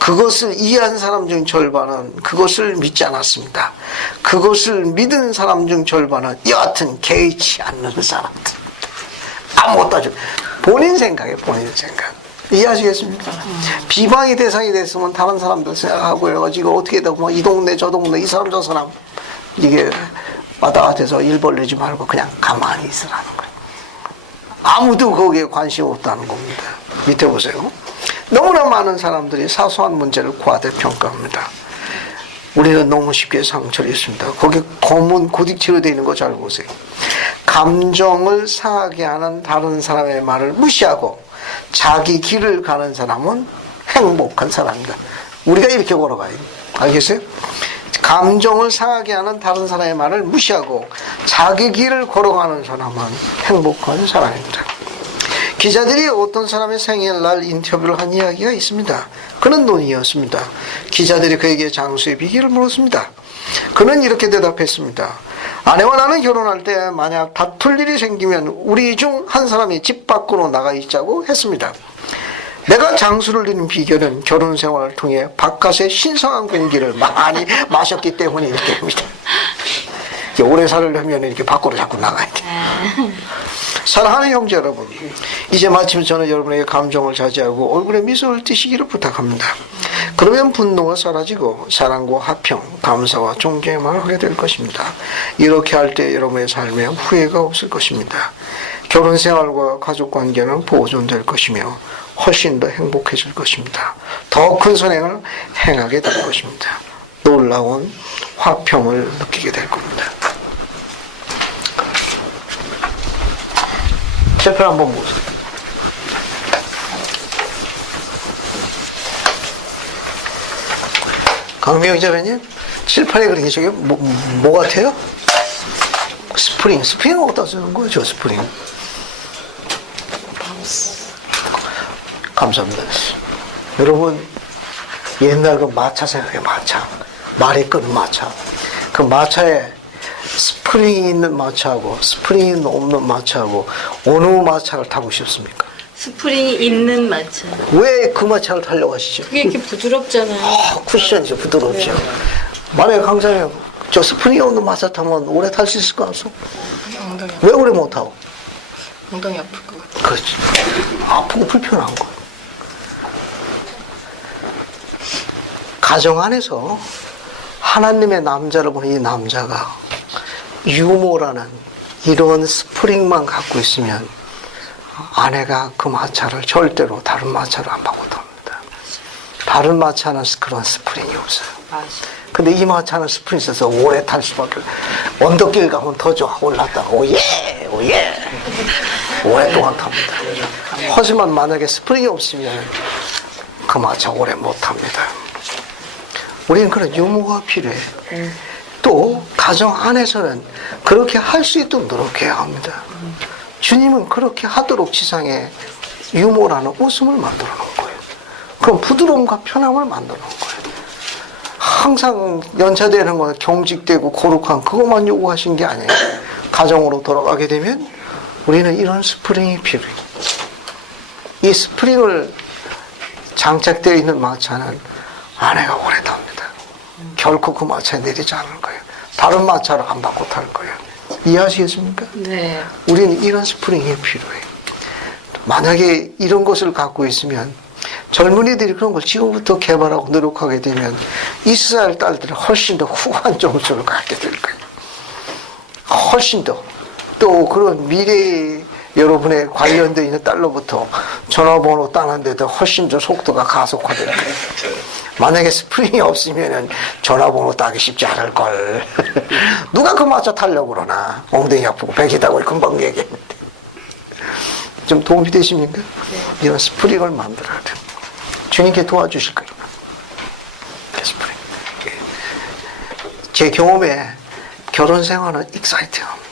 그것을 이해한 사람 중 절반은 그것을 믿지 않았습니다. 그것을 믿은 사람 중 절반은 여하튼 개의치 않는 사람들. 아무것도 하지 본인 생각. 이해하시겠습니까? 비방의 대상이 됐으면 다른 사람들 생각하고 해가지고 어떻게 되고 이 동네 저 동네 이 사람 저 사람 이게 왔다 갔다 해서 일 벌리지 말고 그냥 가만히 있으라는 거예요. 아무도 거기에 관심 없다는 겁니다. 밑에 보세요. 너무나 많은 사람들이 사소한 문제를 과대평가합니다. 우리는 너무 쉽게 상처를 입습니다. 거기 검은 고딕체로 되어 있는 거 잘 보세요. 감정을 상하게 하는 다른 사람의 말을 무시하고 자기 길을 가는 사람은 행복한 사람입니다. 우리가 이렇게 걸어가요. 알겠어요? 감정을 상하게 하는 다른 사람의 말을 무시하고 자기 길을 걸어가는 사람은 행복한 사람입니다. 기자들이 어떤 사람의 생일날 인터뷰를 한 이야기가 있습니다. 그는 논의였습니다. 기자들이 그에게 장수의 비결을 물었습니다. 그는 이렇게 대답했습니다. 아내와 나는 결혼할 때 만약 다툴 일이 생기면 우리 중 한 사람이 집 밖으로 나가 있자고 했습니다. 내가 장수를 이룬 비결은 결혼 생활을 통해 바깥의 신성한 공기를 많이 마셨기 때문에 이렇게 됩니다. 오래 살려면 이렇게 밖으로 자꾸 나가야 돼. 사랑하는 형제 여러분, 이제 마침 저는 여러분에게 감정을 자제하고 얼굴에 미소를 띠시기를 부탁합니다. 그러면 분노가 사라지고 사랑과 화평, 감사와 존경만 하게 될 것입니다. 이렇게 할 때 여러분의 삶에 후회가 없을 것입니다. 결혼생활과 가족관계는 보존될 것이며 훨씬 더 행복해질 것입니다. 더 큰 선행을 행하게 될 것입니다. 놀라운 화평을 느끼게 될 겁니다. 칠판 한번 보세요. 강미영 기자님, 칠판에 그린 게 저게 뭐 같아요? 스프링은 어디다 쓰는 거예요, 저 스프링? 감사합니다. 여러분, 옛날 그 마차 생각해요, 마차. 말이 끄는 마차. 그 마차에 스프링이 있는 마차하고 스프링이 없는 마차하고 어느 마차를 타고 싶습니까? 스프링이 있는 마차. 왜 그 마차를 타려고 하시죠? 그게 이렇게 부드럽잖아요. 쿠션이죠, 부드럽죠. 만약에 강사님, 저 스프링이 없는 마차 타면 오래 탈 수 있을 것 같소? 왜 오래 못 타고? 엉덩이 아플 것 같아. 그렇지. 아프고 불편한 거. 가정 안에서 하나님의 남자를 보는 이 남자가 유모라는 이런 스프링만 갖고 있으면 아내가 그 마차를 절대로 다른 마차를 안 바꿔 탑니다. 다른 마차는 그런 스프링이 없어요. 맞아. 근데 이 마차는 스프링이 있어서 오래 탈 수밖에 없어요. 언덕길 가면 더 좋아. 올랐다가 오예 오예 오랫동안 탑니다. 하지만 만약에 스프링이 없으면 그 마차 오래 못 탑니다. 우리는 그런 유머가 필요해. 또 가정 안에서는 그렇게 할 수 있도록 노력해야 합니다. 주님은 그렇게 하도록 지상에 유머라는 웃음을 만들어 놓은 거예요. 그럼 부드러움과 편함을 만들어 놓은 거예요. 항상 연차되는 건 경직되고 거룩한 그것만 요구하신 게 아니에요. 가정으로 돌아가게 되면 우리는 이런 스프링이 필요해요. 이 스프링을 장착되어 있는 마차는 아내가 오래 답니다. 결코 그 마차에 내리지 않을 거예요. 다른 마차를 안 바꿔 탈 거예요. 이해하시겠습니까? 네. 우리는 이런 스프링이 필요해요. 만약에 이런 것을 갖고 있으면 젊은이들이 그런 걸 지금부터 개발하고 노력하게 되면 이스라엘 딸들이 훨씬 더 후한 정서를 갖게 될 거예요. 훨씬 더. 또 그런 미래에 여러분의 관련되어 있는 딸로부터 전화번호 따는데도 훨씬 더 속도가 가속화될 거예요. 만약에 스프링이 없으면 전화번호 따기 쉽지 않을걸. 누가 그 마차 타려고 그러나. 엉덩이 아프고 배기다고 금방 얘기했는데. 좀 도움이 되십니까? 네. 이런 스프링을 만들어야 돼요. 주님께 도와주실 거예요. 스프링. 제 경험에 결혼 생활은 익사이팅합니다.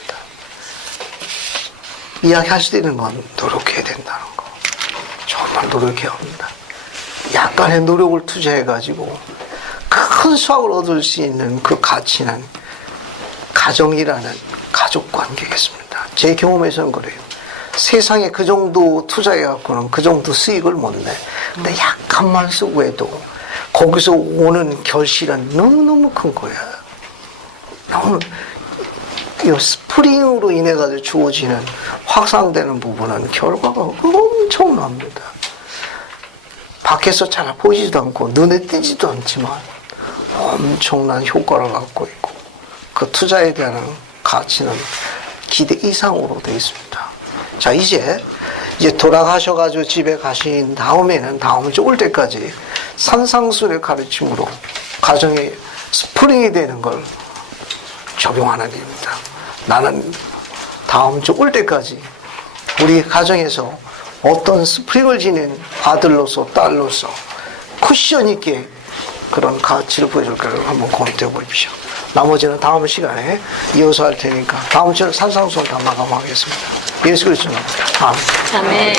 이야기하실 때 있는 건 노력해야 된다는 거. 정말 노력해야 합니다. 약간의 노력을 투자해가지고 큰 수확을 얻을 수 있는 그 가치는 가정이라는 가족 관계겠습니다. 제 경험에서는 그래요. 세상에 그 정도 투자해갖고는 그 정도 수익을 못 내. 근데 약간만 쓰고 해도 거기서 오는 결실은 너무너무 큰 거야. 너무 이 스프링으로 인해 가지고 주어지는 확산되는 부분은 결과가 엄청납니다. 밖에서 잘 보이지도 않고 눈에 띄지도 않지만 엄청난 효과를 갖고 있고 그 투자에 대한 가치는 기대 이상으로 되어 있습니다. 자, 이제 돌아가셔가지고 집에 가신 다음에는 다음 주 올 때까지 산상수의 가르침으로 가정에 스프링이 되는 걸 적용하는 일입니다. 나는 다음 주 올 때까지 우리 가정에서 어떤 스프링을 지닌 아들로서 딸로서 쿠션 있게 그런 가치를 보여줄까를 한번 고민해 보십시오. 나머지는 다음 시간에 이어서 할 테니까 다음 주에 산상수를 다 마감하겠습니다. 예수 그리스도로 아멘. 아멘.